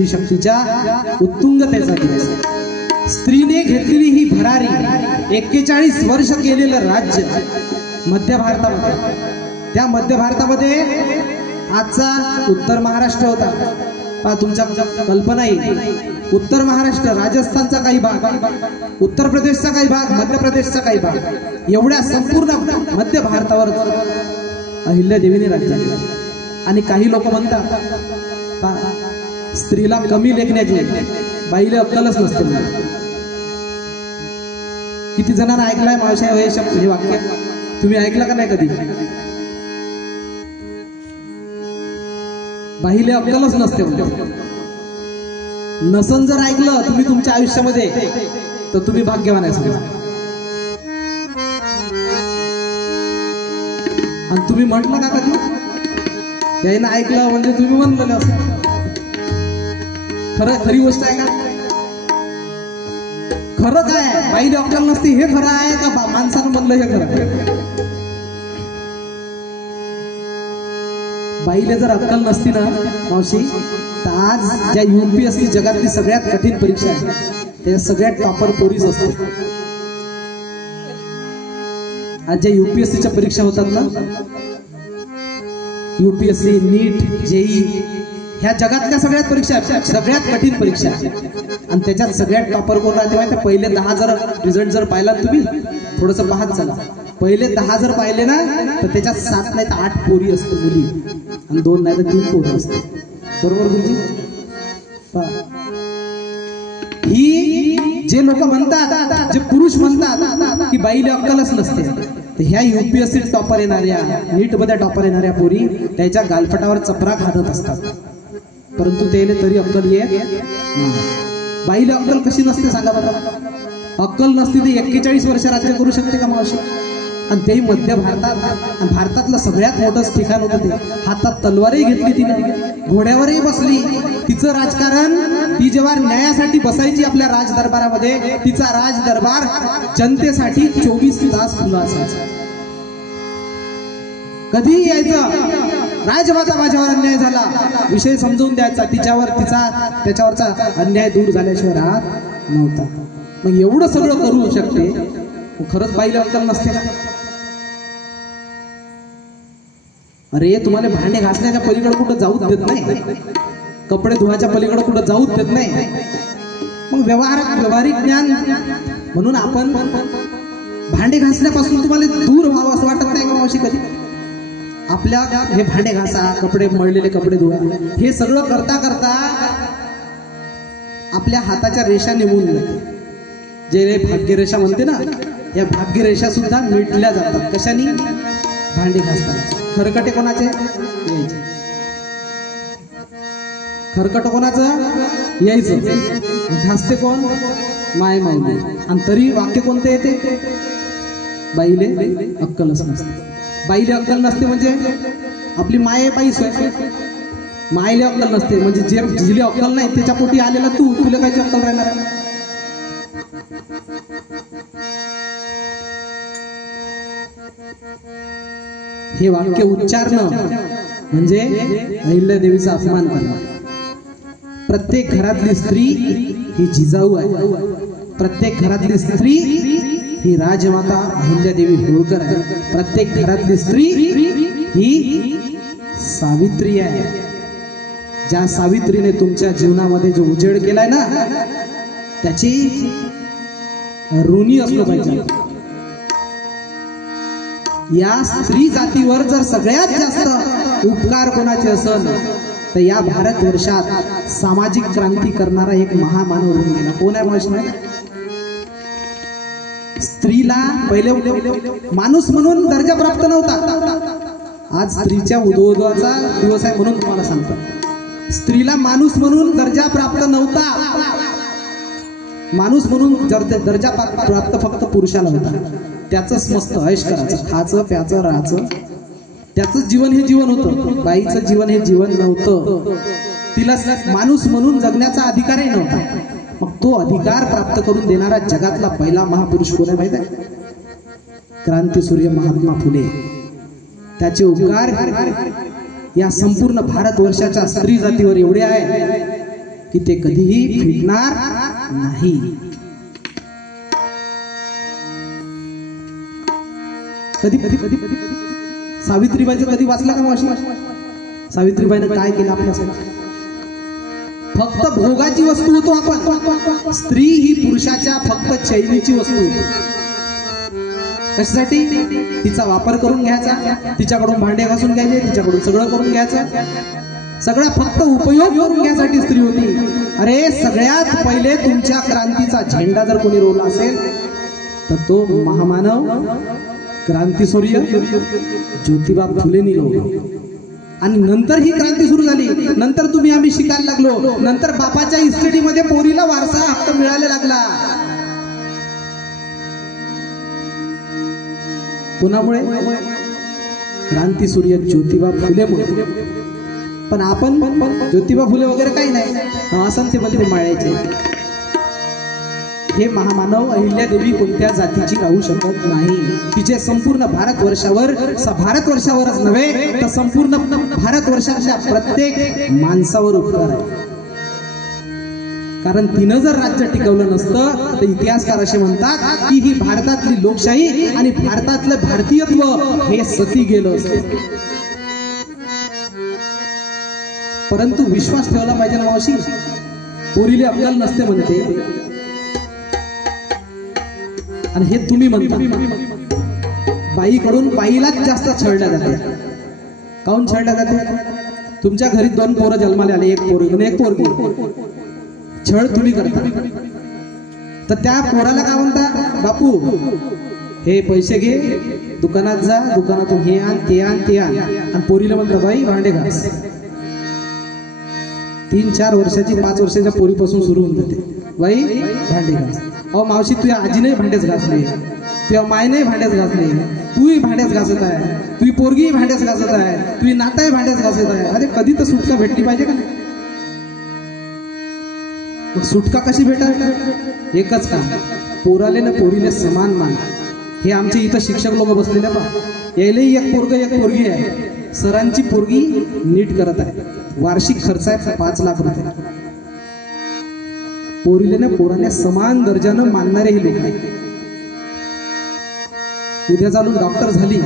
शक्तीच्या उत्तुंगतेचा दिवस. स्त्रीने घेतलेली ही भरारी 41 वर्ष केलेलं राज्य मध्य भारतामध्ये. त्या मध्य भारतामध्ये आजचा उत्तर महाराष्ट्र होता. तुमच्या कल्पना येईल. उत्तर महाराष्ट्र, राजस्थानचा काही भाग, उत्तर प्रदेशचा काही भाग, मध्य प्रदेशचा काही भाग, एवढ्या संपूर्ण मध्य भारतावर अहिल्या देवीने राज्य केलं. आणि काही लोक म्हणतात स्त्रीला कमी लेखण्याची, बाईला अक्कलच नसते म्हणून. किती जणांना ऐकलाय मावशी हे वाक्य? तुम्ही ऐकलं का नाही कधी? बाईला अक्कलच नसते म्हणून. नसन जर ऐकलं तुम्ही तुमच्या आयुष्यामध्ये तर तुम्ही भाग्यवान आहे समजा. आणि तुम्ही म्हटलं का कधी यायनं ऐकलं म्हणजे तुम्ही म्हणलेलं असं. खरी गोष्ट आहे का? खरं काय? बाईला अक्कल नसते हे खरं आहे का माणसानं म्हणलं हे खरं आहे? बाईला जर अक्कल नसती ना मावशी तर आज ज्या UPSC जगातली सगळ्यात कठीण परीक्षा आहे त्या सगळ्यात टॉपर पोरीच असतात. आज ज्या UPSCच्या परीक्षा होतात ना, UPSC, नीट, JEE, ह्या जगातल्या सगळ्यात परीक्षा, सगळ्यात कठीण परीक्षा. आणि त्याच्यात सगळ्यात टॉपर कोण राहते माहिती? पहिले 10 जर रिझल्ट जर पाहिला तुम्ही, थोडस पाहत चला, पहिले 10 जर पाहिले ना तर त्याच्यात 7 नाही तर 8 पोरी असते, मुली, आणि 2 नाही तर 3 पोरं असते. बरोबर गुरुजी? ही जे लोक म्हणतात, जे पुरुष म्हणतात की बाईला अक्कलच नसते, तर ह्या UPSC टॉपर येणाऱ्या, नीट मध्ये टॉपर येणाऱ्या पोरी त्याच्या गालपटावर चपरा घालत असतात, परंतु त्याने तरी अक्कल येत नाही. बाईला अक्कल कशी नसते सांगा बरं? अक्कल नसते ते 41 वर्ष राज्य करू शकते का मावशी? आणि तेही मध्य भारतात. आणि भारतातलं सगळ्यात मोठं ठिकाण होतं ते. हातात तलवारही घेतली तिने, घोड्यावरही बसली. तिचं राजकारण, ती जेव्हा न्यायासाठी बसायची आपल्या राज दरबारामध्ये, तिचा राज दरबार जनतेसाठी 24 तास खुला असायचा. कधी यायचं, राजमाता माझ्यावर अन्याय झाला, विषय समजून द्यायचा, त्याच्यावरचा अन्याय दूर झाल्याशिवाय राहत नव्हता. मग एवढं सगळं करू शकते, खरंच बाईला अक्कल नसते का? अरे तुम्हाला भांडे घासण्याच्या पलीकडे कुठं जाऊच देत नाही. कपडे धुवायच्या पलीकडे कुठं जाऊच देत नाही. मग व्यवहारिक ज्ञान म्हणून आपण भांडे घासण्यापासून तुम्हाला दूर व्हावं असं वाटत नाही का मावशी कधी? आपल्या हे भांडे घासा, कपडे मळलेले कपडे धुवा, हे सगळं करता करता आपल्या हाताच्या रेषा निघून जाते. जे भाग्यरेषा म्हणते ना, या भाग्यरेषा सुद्धा मिटल्या जातात. कशाने? भांडे घासतात. खरकटे कोणाचे यायचे? खरकट कोणाचं यायचं? घासते कोण? माय माऊली. आणि तरी वाक्य कोणते येते? बाईले अक्कलच नसते. बाईले अक्कल नसते म्हणजे आपली माय बाई सोय. मायले अक्कल नसते म्हणजे जे जिले अक्कल नाही त्याच्या पोटी आलेला तुला कायची अक्कल राहणार? हे वाक्य उच्चारणं म्हणजे अहिल्यादेवीचा अपमान करणं. प्रत्येक घरातली स्त्री ही जिजाऊ आहे. प्रत्येक घरातली स्त्री ही राजमाता अहिल्यादेवी होळकर आहे. प्रत्येक घरातली स्त्री ही सावित्री आहे. ज्या सावित्रीने तुमच्या जीवनामध्ये जो उजेड केलाय ना, त्याची ऋणी असलं पाहिजे. या स्त्री जातीवर जर सगळ्यात जास्त उपकार कोणाचे असेल तर या भारत वर्षात सामाजिक क्रांती करणारा एक महामानव होऊन गेला. कोण आहे माहिती नाही? स्त्रीला पहिले माणूस म्हणून दर्जा प्राप्त नव्हता. आज स्त्रीच्या उदोउदोचा दिवस आहे म्हणून तुम्हाला सांगतो. स्त्रीला माणूस म्हणून दर्जा प्राप्त नव्हता. माणूस म्हणून दर्जा प्राप्त फक्त पुरुषाला होता. त्याच मस्त ऐश करायचं, खायचं प्याचं राहायचं, त्याच जीवन हे जीवन होतं. बाईचं जीवन हे जीवन नव्हतं. तिला माणूस म्हणून जगण्याचा अधिकारही नव्हता. मग तो अधिकार प्राप्त करून देणारा जगातला पहिला महापुरुष कोण आहे माहित आहे? क्रांतीसूर्य महात्मा फुले. त्याचे उपकार या संपूर्ण भारतवर्षाच्या स्त्री जातीवर एवढे आहे की ते कधीही फिटणार नाही. कधी कधी कधी कधी सावित्रीबाईचं कधी वाचला का मावशी? सावित्रीबाईनं काय केलं आपल्यासाठी? फक्त भोगाची वस्तू होतो आपण. स्त्री ही पुरुषाच्या फक्त चैनीची वस्तू होती. कशासाठी? तिचा वापर करून घ्यायचा, तिच्याकडून भांडे घासून घ्यायचे, तिच्याकडून सगळं करून घ्यायचं, सगळा फक्त उपयोग करून घ्यायसाठी स्त्री होती. अरे सगळ्यात पहिले तुमच्या क्रांतीचा झेंडा जर कोणी रोवला असेल तर तो महामानव क्रांतीसूर्य ज्योतिबा फुलेंनी रोवला. आणि नंतर ही क्रांती सुरू झाली. नंतर तुम्ही आम्ही शिकायला लागलो. नंतर बापाच्या इस्टेटीमध्ये पोरीला वारसा हक्क मिळायला लागला. कोणामुळे? क्रांतीसूर्य ज्योतिबा फुलेमुळे. पण आपण ज्योतिबा फुले वगैरे काही नाही, असं ते मध्ये माळायचे. हे महामानव अहिल्यादेवी कोणत्या जातीची राहू शकत नाही. तिचे संपूर्ण भारतवर्षावरच नव्हे तर संपूर्ण भारतवर्षाच्या प्रत्येक माणसावर उपकार आहे. कारण तिनं जर राज्य टिकवलं नसतं तर इतिहासकार असे म्हणतात की ही भारतातली लोकशाही आणि भारतातलं भारतीयत्व हे सती गेलं असते. परंतु विश्वास ठेवला पाहिजे ना मावशी. पोरीले अक्कल नसते म्हणते आणि हे तुम्ही म्हणता. बाईकडून बाईलाच जास्त छळल्या जाते. काऊन छळल्या जाते? तुमच्या घरी 2 पोरं जन्माला आले, एक पोरगी एक पोरगी. छळ तुम्ही करता. तर त्या पोराला काय म्हणता? बापू हे पैसे घे, दुकानात जा, दुकानातून हे आण ते आण ते आण. आणि पोरीला म्हणता बाई भांडे घास. 3-4 वर्षाची 5 वर्षाच्या पोरीपासून सुरू होऊन जाते, बाई भांडे घास. अहो मावशी तुझ्या आजीने भांडेच घासले, तुझ्या मायने भांडेच घासले, तूही भांडेच घासत आहे, तुझी पोरगी भांडेच घासत आहे, तुझी नाताही भांडेच घासत आहे. अरे कधी तर सुटका भेटली पाहिजे का नाही? मग सुटका कशी भेटायला? एकच काम, पोराले ना पोरीने समान मान. हे आमचे इथं शिक्षक लोक बसलेले पहा, यायलाही एक पोरग एक पोरगी आहे. सरांची पोरगी नीट करत आहे, वार्षिक खर्च आहे 5 लाख रुपये. पोरीले ना पोराने समान दर्जानं मानणारे हे लोक आहेत. उद्या चालून डॉक्टर झाली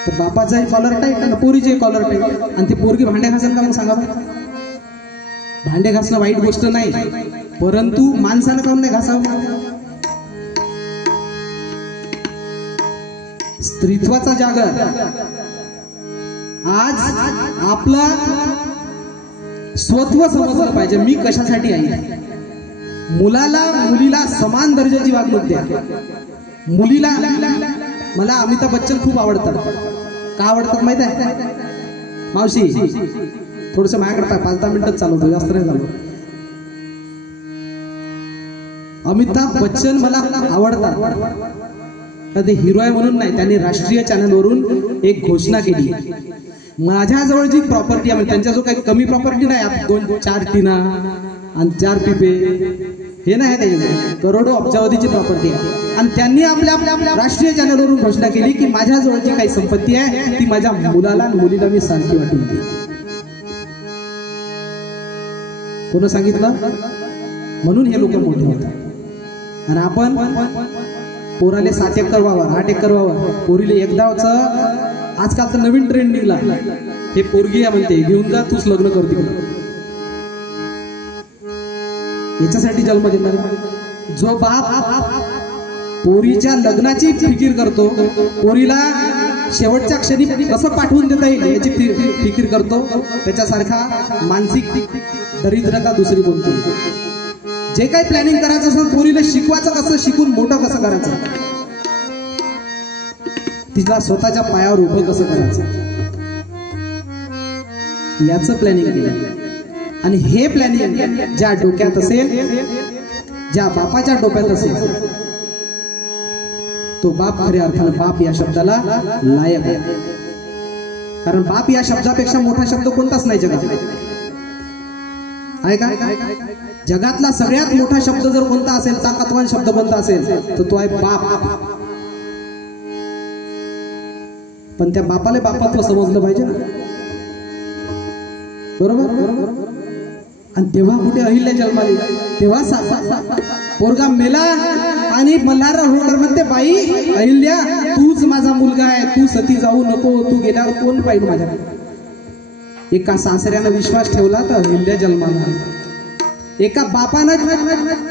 तर बापाचाही कॉलर टाईट आणि पोरीचे कॉलर टाईट, आणि ती पोरगी भांडे घासेल का मग सांगा बरं? भांडे घासणं वाईट गोष्ट नाही, परंतु माणसानं काऊन नाही घासावं? स्त्रीत्वाचा जागर आज आपला स्वत्व समजलं पाहिजे. मी कशासाठी आहे? मुलीला समान दर्जाची वागणूक द्या. मुलीला, मला अमिताभ बच्चन खूप आवडतात. का आवडतात माहित आहे मावशी? थोडस माझ्याकडे 5-10 मिनिटं चालवतो, जास्त नाही चालू. अमिताभ बच्चन मला आवडतात, ते हिरो आहे म्हणून नाही. त्यांनी राष्ट्रीय चॅनलवरून एक घोषणा केली, माझ्याजवळ जी प्रॉपर्टी आहे, त्यांच्या जो काही कमी प्रॉपर्टी नाही, 2-4 टीना आणि 4 पिपे हे नाही, त्याच्यात करोडो अब्जावधीची प्रॉपर्टी आहे. आणि त्यांनी आपल्या राष्ट्रीय चॅनलवरून घोषणा केली की माझ्याजवळ जी काही संपत्ती आहे ती माझ्या मुलाला आणि मुलीला मी सारखी वाटून देईन. कोण सांगितलं? म्हणून हे लोक मोठे होतात. आणि आपण पोराले 7 एकर वावर, 8 एकर वावर, पोरीले एकदाच, आजकाल तर नवीन ट्रेंड निघला, हे पोरगी आहे म्हणते, घेऊन जा तूच लग्न कर तिकडे. याच्यासाठी जन्म देणार जो बाप पोरीच्या लग्नाची फिकीर करतो, पोरीला शेवटच्या क्षणी कसं पाठवून देता येईल याची फिकीर करतो, त्याच्यासारखा मानसिक दरिद्रता दुसरी कोणती? जे काही प्लॅनिंग करायचं असेल, पोरीला शिकवायचं कसं, शिकून मोठं कसं करायचं, तिला स्वतःच्या पायावर उभं कसं करायचं, याचं प्लॅनिंग केलं. आणि हे प्लॅनिंग ज्या डोक्यात असेल, ज्या बापाच्या डोक्यात असेल, तो बाप खऱ्या अर्थानं बाप या शब्दाला लायक आहे. कारण बाप या शब्दापेक्षा मोठा शब्द कोणताच नाही जगात, आहे का? जगातला सगळ्यात मोठा शब्द जर कोणता असेल, ताकदवान शब्द कोणता असेल, तर तो आहे बाप. पण त्या बापाला बापत्व समजलं पाहिजे ना, बरोबर? आणि तेव्हा कुठे अहिल्या जन्माली, तेव्हा पोरगा मेला आणि मल्हारराव होळकर म्हणते, बाई अहिल्या तूच माझा मुलगा आहे, तू सती जाऊ नको, तू गेल्यावर कोण पाहिजे माझ्याकडे. एका सासऱ्यानं विश्वास ठेवला तर अहिल्या जन्माला, एका बापानं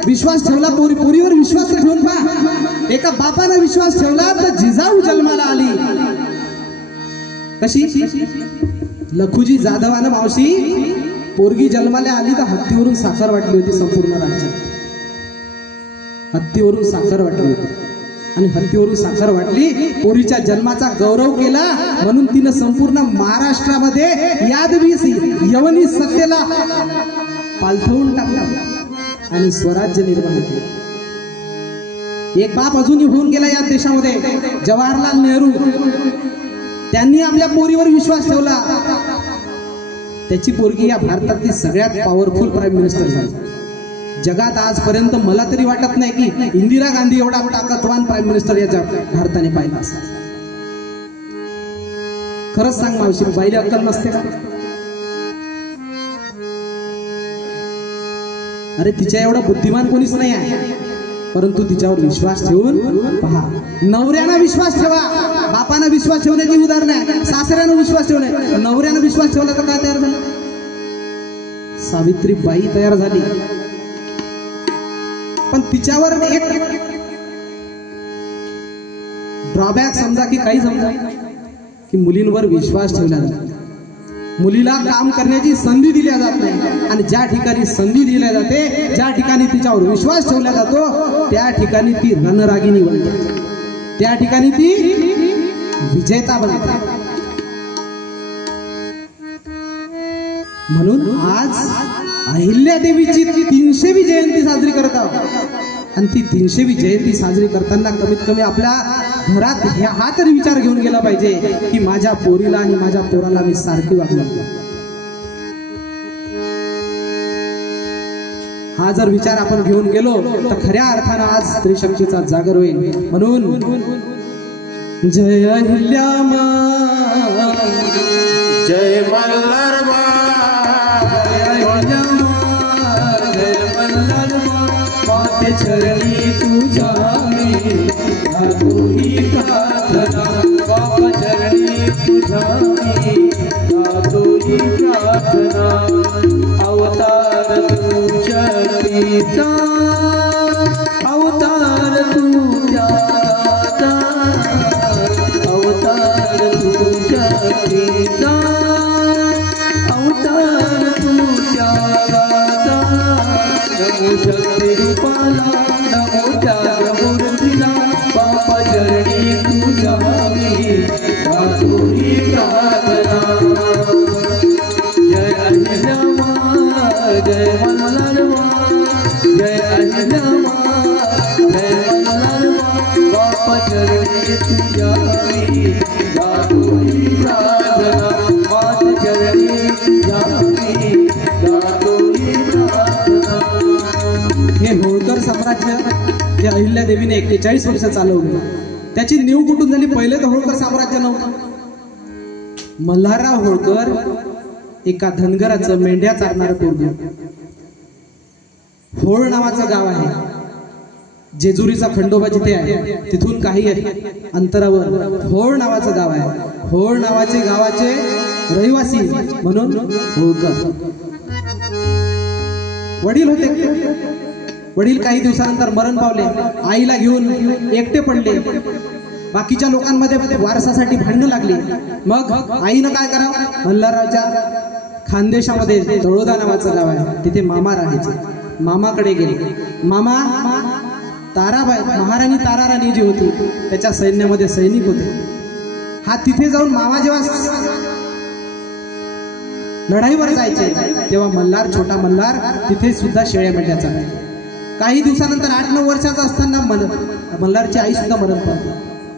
विश्वास ठेवला, पोरीवर विश्वास ठेवून पहा, एका बापानं विश्वास ठेवला तर जिजाऊ जन्माला आली. कशी? लखुजी जाधवानं मावशी पोरगी जन्माला आली तर हत्तीवरून साखर वाटली होती संपूर्ण राज्यात. हत्तीवरून साखर वाटली होती, आणि हत्तीवरून साखर वाटली, पोरीच्या जन्माचा गौरव केला म्हणून तिनं संपूर्ण महाराष्ट्रामध्ये यादवी यवनी सत्तेला पालथवून टाकला आणि स्वराज्य निर्माण केलं. एक बाप अजूनही होऊन गेला या देशामध्ये, जवाहरलाल नेहरू. त्यांनी आपल्या पोरीवर विश्वास ठेवला, त्याची पोरगी या भारतातली सगळ्यात पॉवरफुल प्राईम मिनिस्टर झाली. जगात आजपर्यंत मला तरी वाटत नाही की इंदिरा गांधी एवढा ताकदवान प्राईम मिनिस्टर या भारताने पाहिला असा. खरंच सांग मावशी, बाईला अक्कल नसते का? अरे तिच्या एवढा बुद्धिमान कोणीच नाही आहे, परंतु तिच्यावर विश्वास ठेवून पहा. नवऱ्यानं विश्वास ठेवा, बापानं विश्वास ठेवण्याची उदाहरण आहे, सासऱ्यानं विश्वास ठेवणे. नवऱ्यानं विश्वास ठेवला तर काय तयार झालं? सावित्रीबाई तयार झाली. पण तिच्यावर एक ड्रॉबॅक समजा की काही समजा की मुलींवर विश्वास ठेवला जातो, मुलीला काम करण्याची संधी दिल्या जात नाही. आणि ज्या ठिकाणी संधी दिल्या जाते, ज्या ठिकाणी तिच्यावर विश्वास ठेवला जातो, त्या ठिकाणी ती रणरागिणी बनते, त्या ठिकाणी ती विजेता बनते. म्हणून आज अहिल्यादेवीची 300वी जयंती साजरी करत आहोत. आणि ती 300वी जयंती साजरी करताना कमीत कमी आपल्या घरात हा तरी विचार घेऊन गेला पाहिजे की माझ्या पोरीला आणि माझ्या पोराला मी सारखी वागलो. हा जर विचार आपण घेऊन गेलो तर खऱ्या अर्थानं आज स्त्री शक्तीचा जागर होईल. म्हणून जय अहिल्यामा, जय मल्हारबा, जय अहिल्यामा, जय मल्हारबा, माते चरणी तुझ्या मी ही प्रार्थना, बाप चरणी चरणी तुझ्या मी गातोही प्रार्थना मात चरणी जामी गातोही प्रार्थना. हे होळकर साम्राज्य जे अहिल्यादेवीने 41 वर्ष चालवलं त्याची नीव कुठून झाली? पहिले तर होळकर साम्राज्य नव्हतं. मल्हारराव होळकर एका धनगराचं मेंढ्या चारणारं पोरगं. होळ नावाचं गाव आहे, जेजुरीचा खंडोबा जिथे आहे तिथून काही अंतरावर होळ नावाचं गाव आहे. होळ नावाचे गावाचे रहिवासी म्हणून होळकर. वडील होते, वडील काही दिवसानंतर मरण पावले. आईला घेऊन एकटे पडले. बाकीच्या लोकांमध्ये वारसासाठी भांडणं लागली. मग आईनं काय करावं? मल्हाररावच्या खानदेशामध्ये तळोदा नावाचं गाव आहे, तिथे मामा राहायचे. मामाकडे गेले. मामा ताराबाई, महाराणी ताराराणी जी होती त्याच्या सैन्यामध्ये सैनिक होते. हा तिथे जाऊन मामा जेव्हा लढाईवर जायचे तेव्हा मल्हार, छोटा मल्हार तिथे सुद्धा शेळ्या मेंढ्याचा. काही दिवसानंतर 8-9 वर्षाचा असताना मल्हारची आई सुद्धा मरण पावली.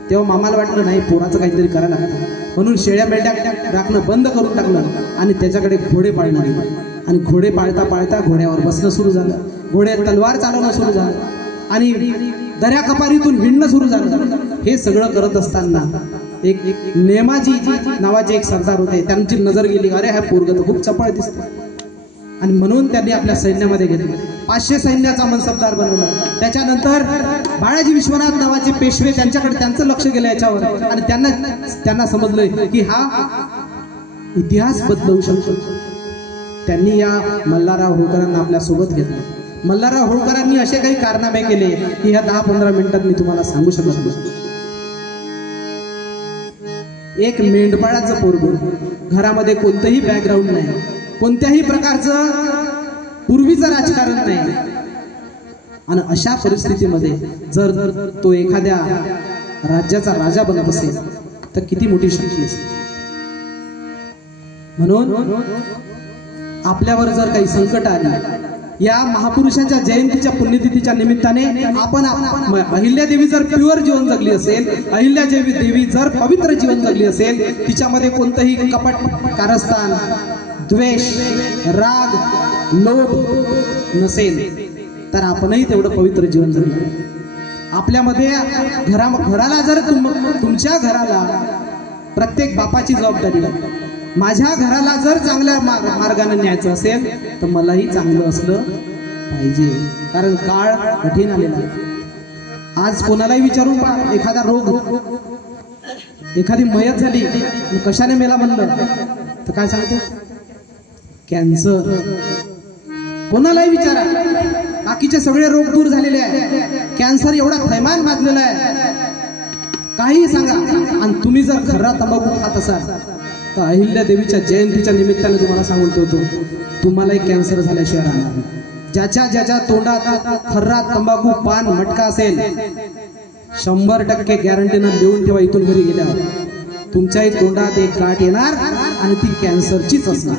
तेव्हा मामाला वाटलं नाही, पोराचं काहीतरी करायला लागतं, म्हणून शेळ्या मेंढ्या राखणं बंद करून टाकलं आणि त्याच्याकडे घोडे पाळणं लागले. आणि घोडे पाळता पाळता घोड्यावर बसणं सुरू झालं, घोडे तलवार चालवणं सुरू झालं आणि दर्या कपारीतून हिंडणं सुरू झालं. हे सगळं करत असताना एक नेमाजी नावाचे एक सरदार होते. त्यांची नजर गेली, अरे हा पोरगं तर खूप चपळ दिसतो, आणि म्हणून त्यांनी आपल्या सैन्यामध्ये घेतलं. 500 सैन्याचा मनसबदार बनवला. त्याच्यानंतर बाळाजी विश्वनाथ नावाचे पेशवे, त्यांच्याकडे त्यांचं लक्ष गेलं याच्यावर आणि त्यांना समजलं की हा इतिहास बदलवू शकतो. त्यांनी या मल्हारराव होळकरांना आपल्या सोबत घेतलं. मल्हारराव होळकरांनी असे काही कारनामे केले की ह्या 10-15 मिनिटात मी तुम्हाला सांगू शकत नाही. एक मेंढपाळाचं पोरगं, घरामध्ये कोणतंही बॅकग्राऊंड नाही, कोणत्याही प्रकारचं पूर्वीचं राजकारण नाही, आणि अशा परिस्थितीमध्ये जर तो एखाद्या राज्याचा राजा बनत असेल तर किती मोठी शक्ती असते. म्हणून आपल्यावर जर काही संकट आली, या महापुरुषाच्या जयंतीच्या पुण्यतिथीच्या निमित्ताने आपण अहिल्यादेवी जर प्युअर जीवन जगली असेल, अहिल्यादेवी जर पवित्र जीवन जगली असेल, तिच्यामध्ये कोणतंही कपट, कारस्थान, द्वेष, राग, लोभ नसेल, तर आपणही तेवढं पवित्र जीवन जगलं. आपल्यामध्ये घराला जर तुमच्या घराला प्रत्येक बापाची जबाबदारी आहे. माझ्या घराला जर चांगल्या मार्गाने न्यायचं असेल तर मलाही चांगलं असलं पाहिजे, कारण काळ कठीण आलेला आहे. आज कोणालाही विचारून पहा, एखादा रोग, एखादी मयत झाली, कशाने मेला म्हणलं तर काय सांगतो? कॅन्सर. कोणालाही विचारा, बाकीचे सगळे रोग दूर झालेले आहे, कॅन्सर एवढा थैमान माजलेला आहे. काही सांगा, आणि तुम्ही जर खर्रा तंबाखू खात असाल तर अहिल्यादेवीच्या जयंतीच्या निमित्ताने तुम्हाला सांगतो होतो, तुम्हालाही कॅन्सर झाल्याशिवाय राहणार नाही. ज्याच्या तोंडात खर्रा तंबाखू, पान, मटका असेल, 100% गॅरंटीनं लिहून ठेवा, इथून घरी गेल्यावर तुमच्याही तोंडात एक गाठ येणार आणि ती कॅन्सरचीच असणार.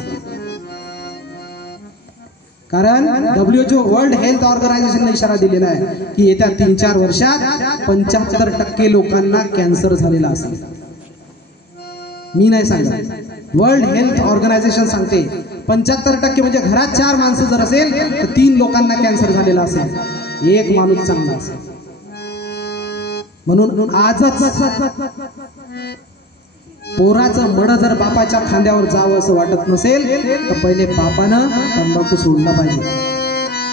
कारण WHO, वर्ल्ड हेल्थ ऑर्गनायझेशनने इशारा दिलेला आहे की येत्या 3-4 वर्षात 75% लोकांना कॅन्सर झालेला असेल. मी नाही सांगत, वर्ल्ड हेल्थ ऑर्गनायझेशन सांगते 75%, म्हणजे घरात 4 माणसं जर असेल तर 3 लोकांना कॅन्सर झालेला असेल, 1 माणूस चांगला असेल. म्हणून आजच पोराचं मड जर बापाच्या खांद्यावर जावं असं वाटत नसेल तर पहिले बापानं तंबाखू सोडला पाहिजे.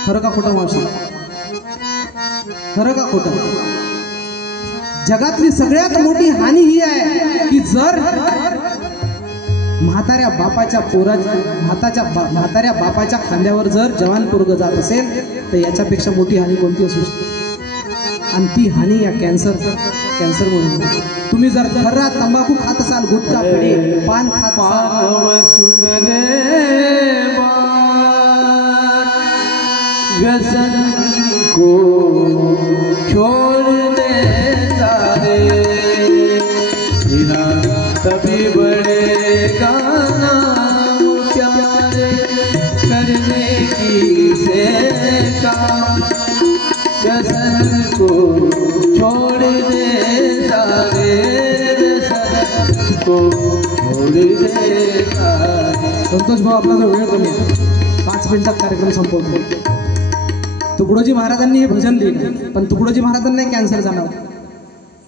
खरं का खोटं मावशी? खरं का खोटं? जगातली सगळ्यात मोठी हानी ही आहे की जर म्हाताऱ्या बापाच्या खांद्यावर जर जवान पोरग जात असेल तर याच्यापेक्षा मोठी हानी कोणती असू शकते? आणि ती हानी या कॅन्सर म्हणून. तुम्ही जर खर्रा तंबाखू खात असाल, गुटखा, पेढे, पान खात असाल, व्यसन को छोड़ने तभी बढ़ेगा नाम प्यारे करने की से काम, व्यसन को छोड़ दे को छोड़ देता है। संतोष भाऊ आपला जो वेळ कमी आहे, 5 मिनिटात कार्यक्रम संपवतो. तुकडोजी महाराजांनी हे भजन लिहिलं, पण तुकडोजी महाराजांना कॅन्सर झाला होता.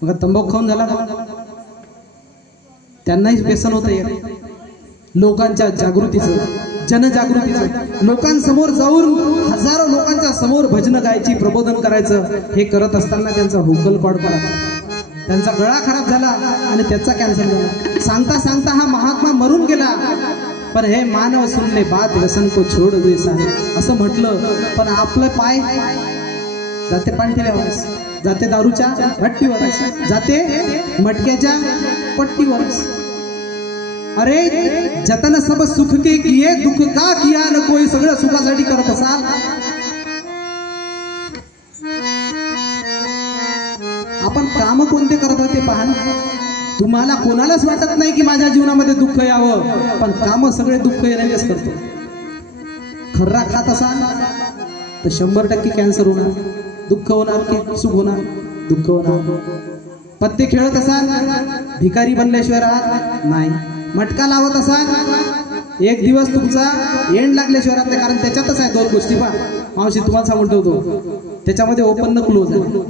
मग तंबाखू खाऊन झाला का? त्यांनाही व्यसन होतं एक लोकांच्या जागृतीचं, जनजागृतीचं. लोकांसमोर जाऊन हजारो लोकांच्या समोर भजन गायची, प्रबोधन करायचं. हे करत असताना त्यांचा व्होकल कॉर्ड पडला, त्यांचा गळा खराब झाला आणि त्याचा कॅन्सर झाला. सांगता सांगता हा महात्मा मरून गेला. पण हे मानव सुनले बात व्यसन को छोड दे साहेब असं म्हटलं. पण आपलं पाय जाते पाणठेल्यावर, जाते दारूच्या भट्टीवर, जाते मटक्याच्या पट्टीवर. अरे जतन सब सुख के किए दुख का किया न कोई. सगळं सुखासाठी करत असाल, आपण काम कोणते करत होते पहा. तुम्हाला कोणालाच वाटत नाही की माझ्या जीवनामध्ये दुःख यावं, पण काम सगळे दुःख येण्यास करतो. खर्रा खात असाल तर 100% कॅन्सर होणार. दुःख होणार की सुख होणार? दुःख होणार. पत्ते खेळत असाल, भिकारी बनल्याशिवाय राहत नाही. मटका लावत असाल, एक दिवस तुमचा एंड लागल्याशिवाय राहत नाही. कारण त्याच्यातच आहे 2 गोष्टी. पहा मावशी तुम्हाला सांगून ठेवतो, त्याच्यामध्ये ओपन न क्लोज आहे.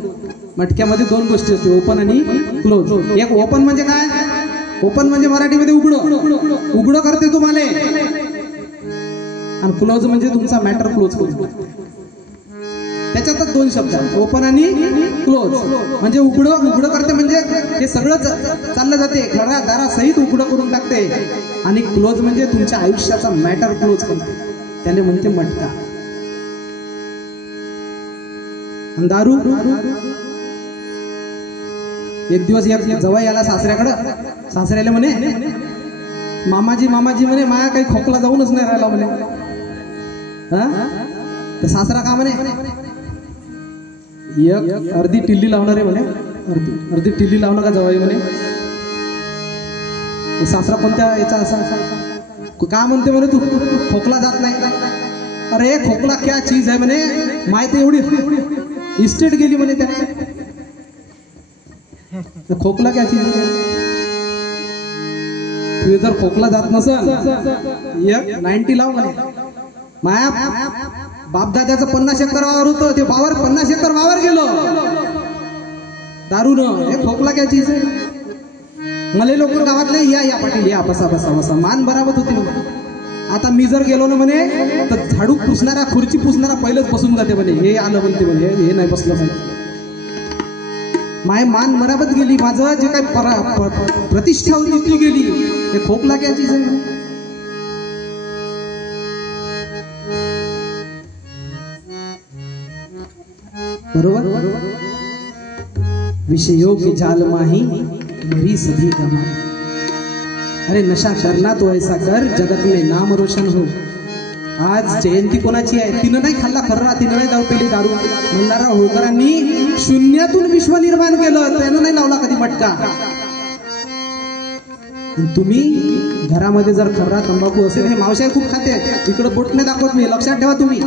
मटक्यामध्ये 2 गोष्टी असते, ओपन आणि क्लोज. एक ओपन म्हणजे काय? ओपन म्हणजे मराठीमध्ये उघडं, उघडं करते तुम्हाला. आणि क्लोज म्हणजे तुमचा मॅटर क्लोज करतो. त्याच्यातच 2 शब्द, ओपन आणि क्लोज. म्हणजे उघडं करते म्हणजे हे सगळं चाललं जाते, घरा दारा सहित उघडं करून टाकते. आणि क्लोज म्हणजे तुमच्या आयुष्याचा मॅटर क्लोज करते, त्याने म्हणते मटका. दारू. एक दिवस एक जवाई आला सासऱ्याकडं. सासऱ्याला म्हणे, मामाजी मामाजी म्हणे माया काही खोकला जाऊनच नाही राहिला म्हणे. तर सासरा का म्हणे, एक अर्धी टिल्ली लावणार आहे म्हणे. अर्धी टिल्ली लावणार का जवाई म्हणे. सासरा कोणत्या याचा असा का म्हणते म्हणे, तू खोकला जात नाही. अरे खोकला क्या चीज आहे म्हणे, माहिती एवढी इस्टेट गेली म्हणे त्या. खोकला क्या चीज आहे? तू जर खोकला जात नसेल, एक 90 लाव म्हणे. माया बापदाद्याचं 50 एकर वावर होतं, ते वावर 50 एकर वावर गेलो दारू न. हे खोकला क्या चीज आहे? मला लोक गावातले या पाटील या बसा बसा बसा मान बराबर होती म्हणे. आता मी जर गेलो ना म्हणे तर झाडू पुसणारा, खुर्ची पुसणारा पहिलेच बसून जाते म्हणे. हे आलं म्हणते म्हणे, हे नाही बसलं पाहिजे. माय मान मराबत गेली, माझं जे काही प्रतिष्ठा होती ती गेली. हे खोकला क्या चीज आहे? बरोबर. विषयों के जाल माही मरी सभी गमा. अरे नशा करना तो ऐसा कर जगत में नाम रोशन हो. आज जयंती कोणाची आहे? तिनं नाही खाल्ला खर्रा, तिनं नाही दारू पेली दारू. मल्हारराव होळकरांनी शून्यातून विश्व निर्माण केलं, त्यानं नाही लावला कधी मटका. तुम्ही घरामध्ये जर खर्रा तंबाखू असेल, हे मावशाई खूप खाते, इकडे बोट नाही दाखवत मी, लक्षात ठेवा तुम्ही.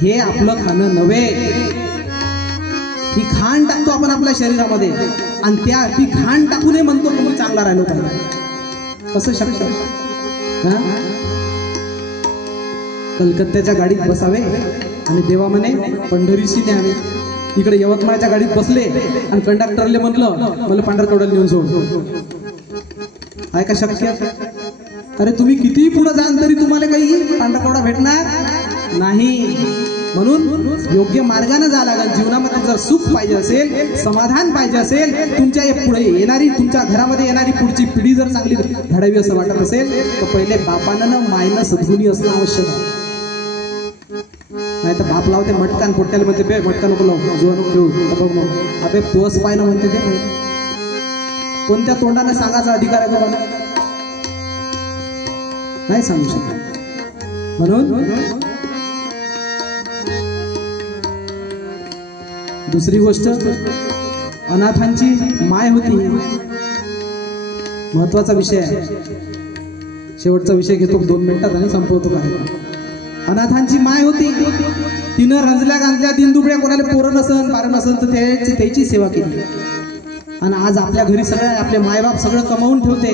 हे आपलं खाणं नव्हे. ही खाण टाकतो आपण आपल्या शरीरामध्ये आणि ती खाण टाकून म्हणतो तुम्ही चांगला राहिलो पाहिजे. कसं शक्य? कलकत्त्याच्या गाडीत बसावे आणि देवा म्हणे पंढरीशी न्यावे. इकडे यवतमाळच्या गाडीत बसले आणि कंडक्टरले म्हणलं मला पांढरकवड्याला नेऊन सोड. आहे का शक्य? अरे तुम्ही किती पुढे जाल तरी तुम्हाला काही पांढरकवडा भेटणार नाही. म्हणून योग्य मार्गाने जा लागेल. जीवनामध्ये जर सुख पाहिजे असेल, समाधान पाहिजे असेल, तुमच्या पुढे येणारी, तुमच्या घरामध्ये येणारी पुढची पिढी जर चांगली घडावी असं वाटत असेल तर पहिले बापानं मायनं सद्गुणी असणं आवश्यक आहे. नाही तर बाप लावते मटकान पोट्याला म्हणते बे मटका नको लावू, जुवा नको खेळू, अबे तोच पायनं म्हणते ते. कोणत्या तोंडाने सांगायचा अधिकार आहे तुम्हाला? नाही सांगू शकत. म्हणून दुसरी गोष्ट, अनाथांची माय होती. महत्वाचा विषय आहे, शेवटचा विषय घेतो 2 मिनिटात आणि संपवतो कार्यक्रम. अनाथांची माय होती. तिनं रंजल्या गांजल्या दिनदुबळ्या कोणाला पोरं नसन पार नसन तर त्याची सेवा केली. आणि आज आपल्या घरी सगळे आपले मायबाप सगळं कमावून ठेवते,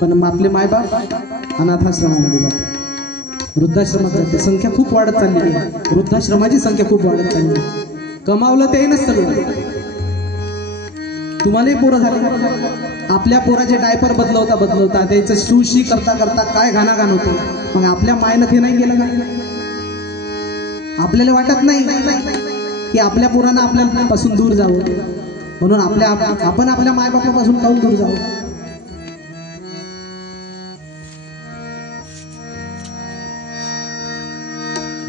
पण आपले मायबाप अनाथाश्रमामध्ये जातात, वृद्धाश्रमात जाते. संख्या खूप वाढत चाललेली आहे, वृद्धाश्रमाची संख्या खूप वाढत चालली आहे. कमावलं ते नसतं. तुम्हालाही पोरं झाले, आपल्या पोराचे डायपर बदलवता त्यांचं सुशी करता करता काय घाणाघाण होते. मग आपल्या मायनं ते नाही केलं का? आपल्याला वाटत नाही की आपल्या पोरांना आपल्यापासून दूर जावं, म्हणून आपण आपल्या मायबापापासून काऊन दूर जावं.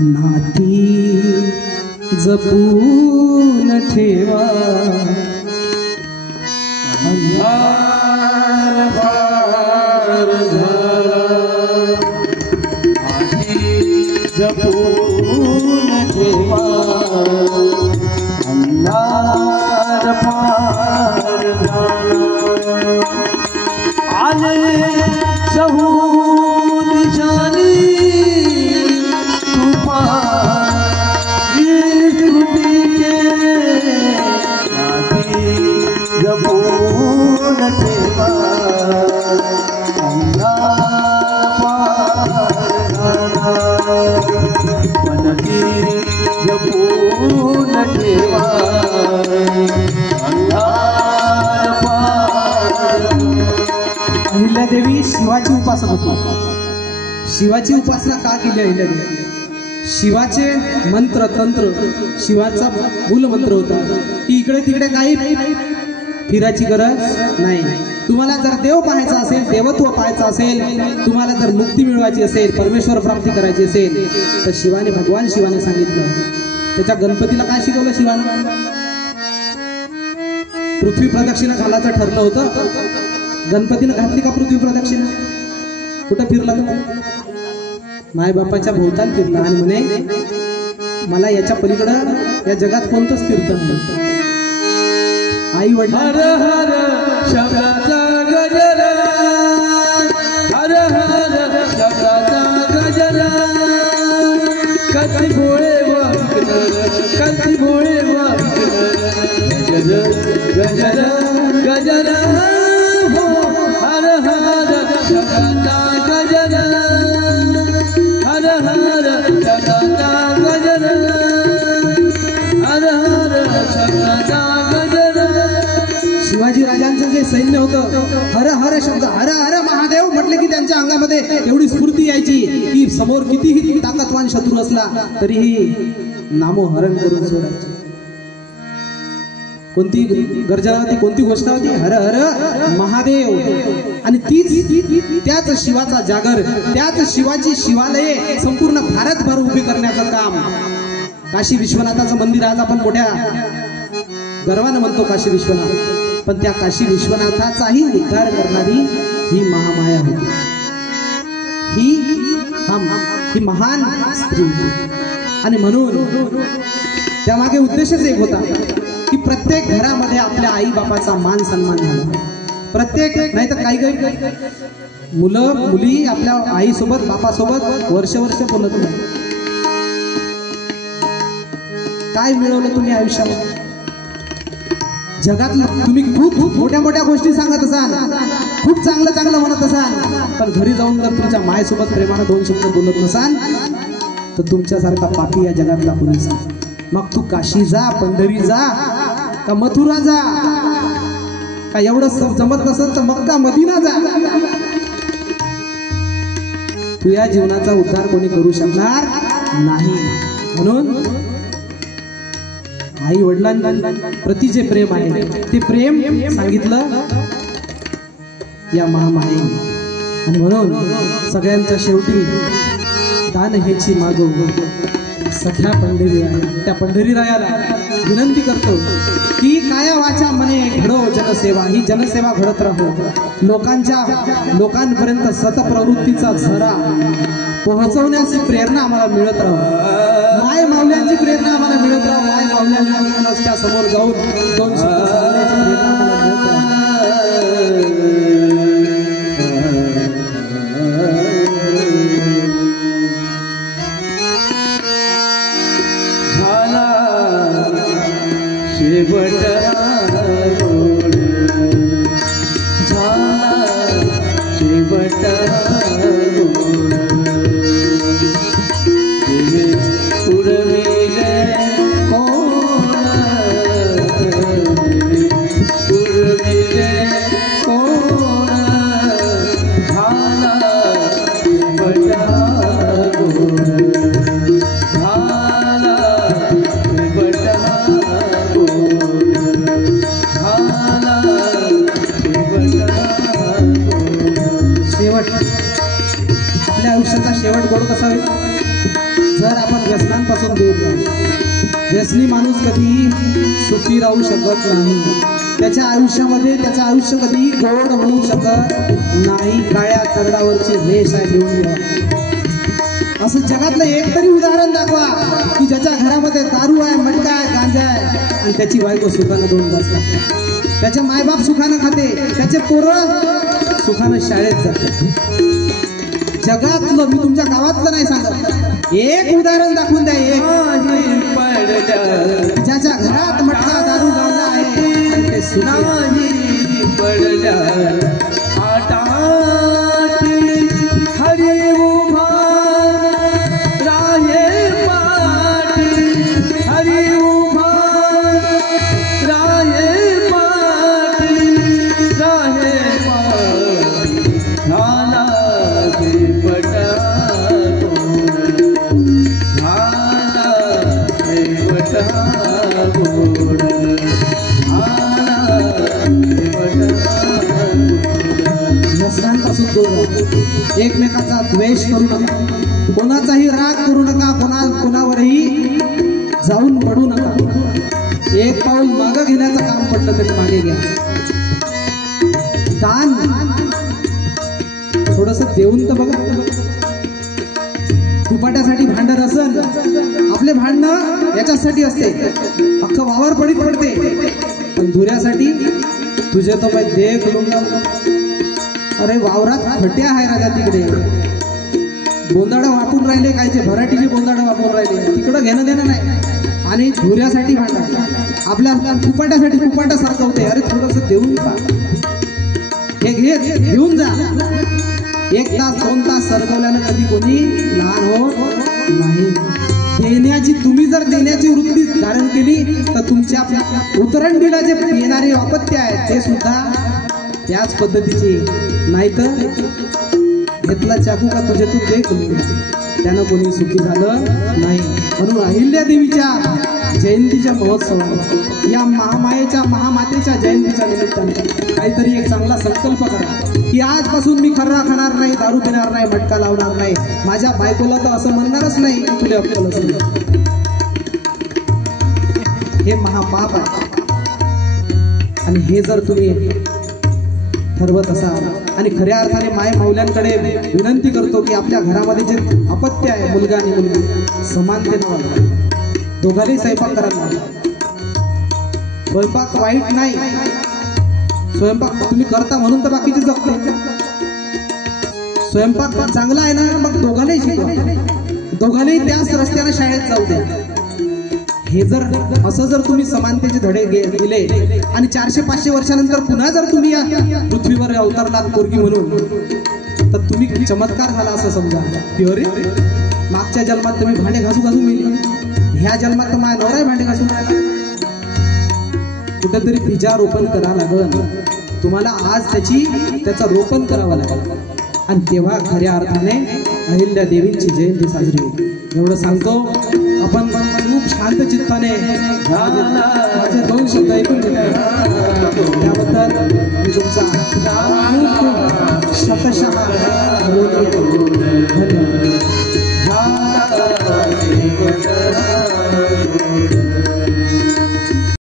नाती जपून ठेवा, अंधार फार झाला, नाती जपून ठेवा, अंधार फार झाला. आले सहू दिशानी जपून ठेवा, पणगिरी जपून ठेवा, अहिल्यादेवी शिवाची उपासक होती. शिवाची उपासना का केली अहिल्यादेवी? शिवाचे मंत्र तंत्र, शिवाचा मूल मंत्र होता की इकडे तिकडे काही फिरायची गरज नाही. तुम्हाला जर देव पाहायचा असेल, देवत्व पाहायचं असेल, तुम्हाला जर मुक्ती मिळवायची असेल, परमेश्वर प्राप्ती करायची असेल, तर भगवान शिवाने सांगितलं. त्याच्या गणपतीला काय शिकवलं शिवानं? पृथ्वी प्रदक्षिणा घालायचं ठरलं होतं. गणपतीनं घातली का पृथ्वी प्रदक्षिणा? कुठं फिरला तर माय बापाच्या भोवताल फिरला आणि म्हणे मला याच्या पलीकडं या जगात कोणतंच तीर्थ नाही. आई वडील हर हर शब्दाचा गजरा, हर हर शब्दाचा गजरा, कधी भोळे वागणार, कधी भोळे वागणार, गजर गजर गजर हो, हर हर शब्दाचा गजरा, हर हर शब्दाचा गजरा, हर हर शब्दाचा गजरा. शिवाजी राजांचं जे सैन्य होतं, हर हर शब्द हर हर महादेव म्हटले की त्यांच्या अंगामध्ये एवढी स्फूर्ती यायची की समोर कितीही ताकदवान शत्रू असला तरीही नामोहरण करून सोडायचे. कोणती गर्जना होती, कोणती घोषणा होती? हर हर महादेव. आणि तीच त्याच शिवाचा जागर, त्याच शिवाची शिवालये संपूर्ण भारतभर उभी करण्याचं काम. काशी विश्वनाथाचं मंदिर आज आपण मोठ्या गर्वानं म्हणतो काशी विश्वनाथ, पण त्या काशी विश्वनाथाचाही उद्धार करणारी ही महामाया होती. ही महान स्त्री होती. आणि म्हणून त्यामागे उद्देशच एक होता की प्रत्येक घरामध्ये आपल्या आई बापाचा मान सन्मान झाला. प्रत्येक, नाही तर काही मुलं मुली आपल्या आईसोबत बापासोबत वर्ष बोलत नाही. काय मिळवलं तुम्ही आयुष्यात? जगातलं तुम्ही खूप मोठ्या मोठ्या गोष्टी सांगत असाल, खूप चांगलं म्हणत असाल, पण घरी जाऊन जर तुमच्या मायसोबत प्रेमानं दोन शब्द बोलत नसाल तर तुमच्यासारखा पापी या जगातला कोणी सांग. मग तू काशी जा, पंढरी जा, का मथुरा जा, का एवढं जमत नसेल तर मक्का मदिना जा, तू या जीवनाचा उद्धार कोणी करू शकणार नाही. म्हणून आई वडिलांप्रती जे प्रेम आहे ते प्रेम सांगितलं या महामायेने. आणि म्हणून सगळ्यांच्या शेवटी दान हेची मागो सख्या पंढरीराया. त्या पंढरीरायाला विनंती करतो की काया वाचा मने घडो जनसेवा. ही जनसेवा घडत राहो, लोकांपर्यंत सतप्रवृत्तीचा झरा पोहोचवण्याची प्रेरणा आम्हाला मिळत राहो. माय माऊल्यांची प्रेरणा आम्हाला मिळत राहो. माय माऊल्यांच्या समोर जाऊन दोन शब्द सांगण्याची प्रेरणा आम्हाला मिळत राहो. शेवट गोड झाला शेवट गोड देवे उडविले कोण देवे उडविले कोण झाला शेवट गोड झाला शेवट गोड झाला शेवट गोड शेवट आपल्या आयुष्याचा शेवट गोड कसा होईल जर आपण व्यसनांपासून दूर राहू व्यसनी माणूस कधीही सुखी राहू शकत नाही त्याच्या आयुष्यामध्ये त्याचं आयुष्य कधी गोड होऊ शकत नाही काळ्या तरडावरची रेष आहे लिहून घ्या असं जगातलं एक तरी उदाहरण दाखवा की ज्याच्या घरामध्ये दारू आहे मटका आहे गांजा आहे आणि त्याची बायको सुखानं 2 तास खाते त्याचे मायबाप सुखानं खाते त्याचे पोरं सुखानं शाळेत जाते जगातलं मी तुमच्या गावातलं नाही सांगत एक उदाहरण दाखवून द्या एक पडल्या ज्याच्या घरात मटका दारू गांजा आहे आणि ते नाही पडल्या आटाटी हरी उभा राहे पाटी हरी उभा राहे पाटी राहे पाटी झाला शेवट गोड झाला शेवट गोड व्यसनांपासून दूर राहा एकमेकाचा द्वेष करू नका कोणाचाही राग करू नका कोणावरही जाऊन पडू नका एक पाऊल मागं घेण्याचं काम पडलं तरी मागे घ्या दान थोडस देऊन तर बघा फुपाट्यासाठी भांडण असल आपले भांडणं याच्यासाठी असते अख्खं वावर पडीत पडते पण धुऱ्यासाठी तुझे तो मैं देख लूंगा अरे वावरात खट्या आहे राजा तिकडे बोंदाडं वाटून राहिले कायचे भराटीचे बोंदाडं वाटून राहिले तिकडं घेणं देणं नाही आणि धुऱ्यासाठी भांडण आपल्या फुपाट्यासाठी फुपाट्यासारखं होते अरे थोडंसं देऊन पा हे घेऊन जा 1 तास 2 तास सरकवल्यानं कधी कोणी लहान होत नाही देण्याची तुम्ही जर देण्याची वृत्ती धारण केली तर तुमच्या उतरंडीला जे येणारे अपत्य आहेत ते सुद्धा त्याच पद्धतीचे नाहीतर घेतला चाकू का तुझे तू ते त्यानं कोणी सुखी झालं नाही म्हणून अहिल्या देवीच्या जयंतीच्या महोत्सवात या महामायेच्या महामातेच्या जयंतीच्या निमित्ताने काहीतरी एक चांगला संकल्प करा की आजपासून मी खर्रा खाणार नाही दारू पिणार नाही मटका लावणार नाही माझ्या बायकोला तर असं म्हणणारच नाही की तुला अक्कल असेल हे महापाप आहे आणि हे जर तुम्ही ठरवत असाल आणि खऱ्या अर्थाने माय मौल्यांकडे विनंती करतो की आपल्या घरामध्ये जे अपत्य आहे मुलगा आणि मुलगी समानतेनं वागा दोघांनी स्वयंपाक करायला स्वयंपाक वाईट नाही स्वयंपाक तुम्ही करता म्हणून तर बाकीचे जगते स्वयंपाक चांगला आहे ना मग दोघांनाही शिकवा दोघांनाही त्याच रस्त्याने शाळेत जाऊ द्या हे जर असं जर तुम्ही समानतेचे धडे दिले आणि 400-500 वर्षानंतर पुन्हा जर तुम्ही या पृथ्वीवर अवतरलात पोरगी म्हणून तर तुम्ही चमत्कार झाला असं समजा की अरे मागच्या जन्मात तुम्ही भांडे घासू मिळले ह्या जन्मात तर माझ्या नवरा भांडे घासून कुठेतरी बीजा रोपण करावं लागल तुम्हाला आज त्याचं रोपण करावं लागेल आणि तेव्हा खऱ्या अर्थाने अहिल्या देवींची जयंती साजरी होईल एवढं सांगतो आपण खूप शांत चित्ताने माझे 2 शब्द ऐकून घेतले त्याबद्दल मी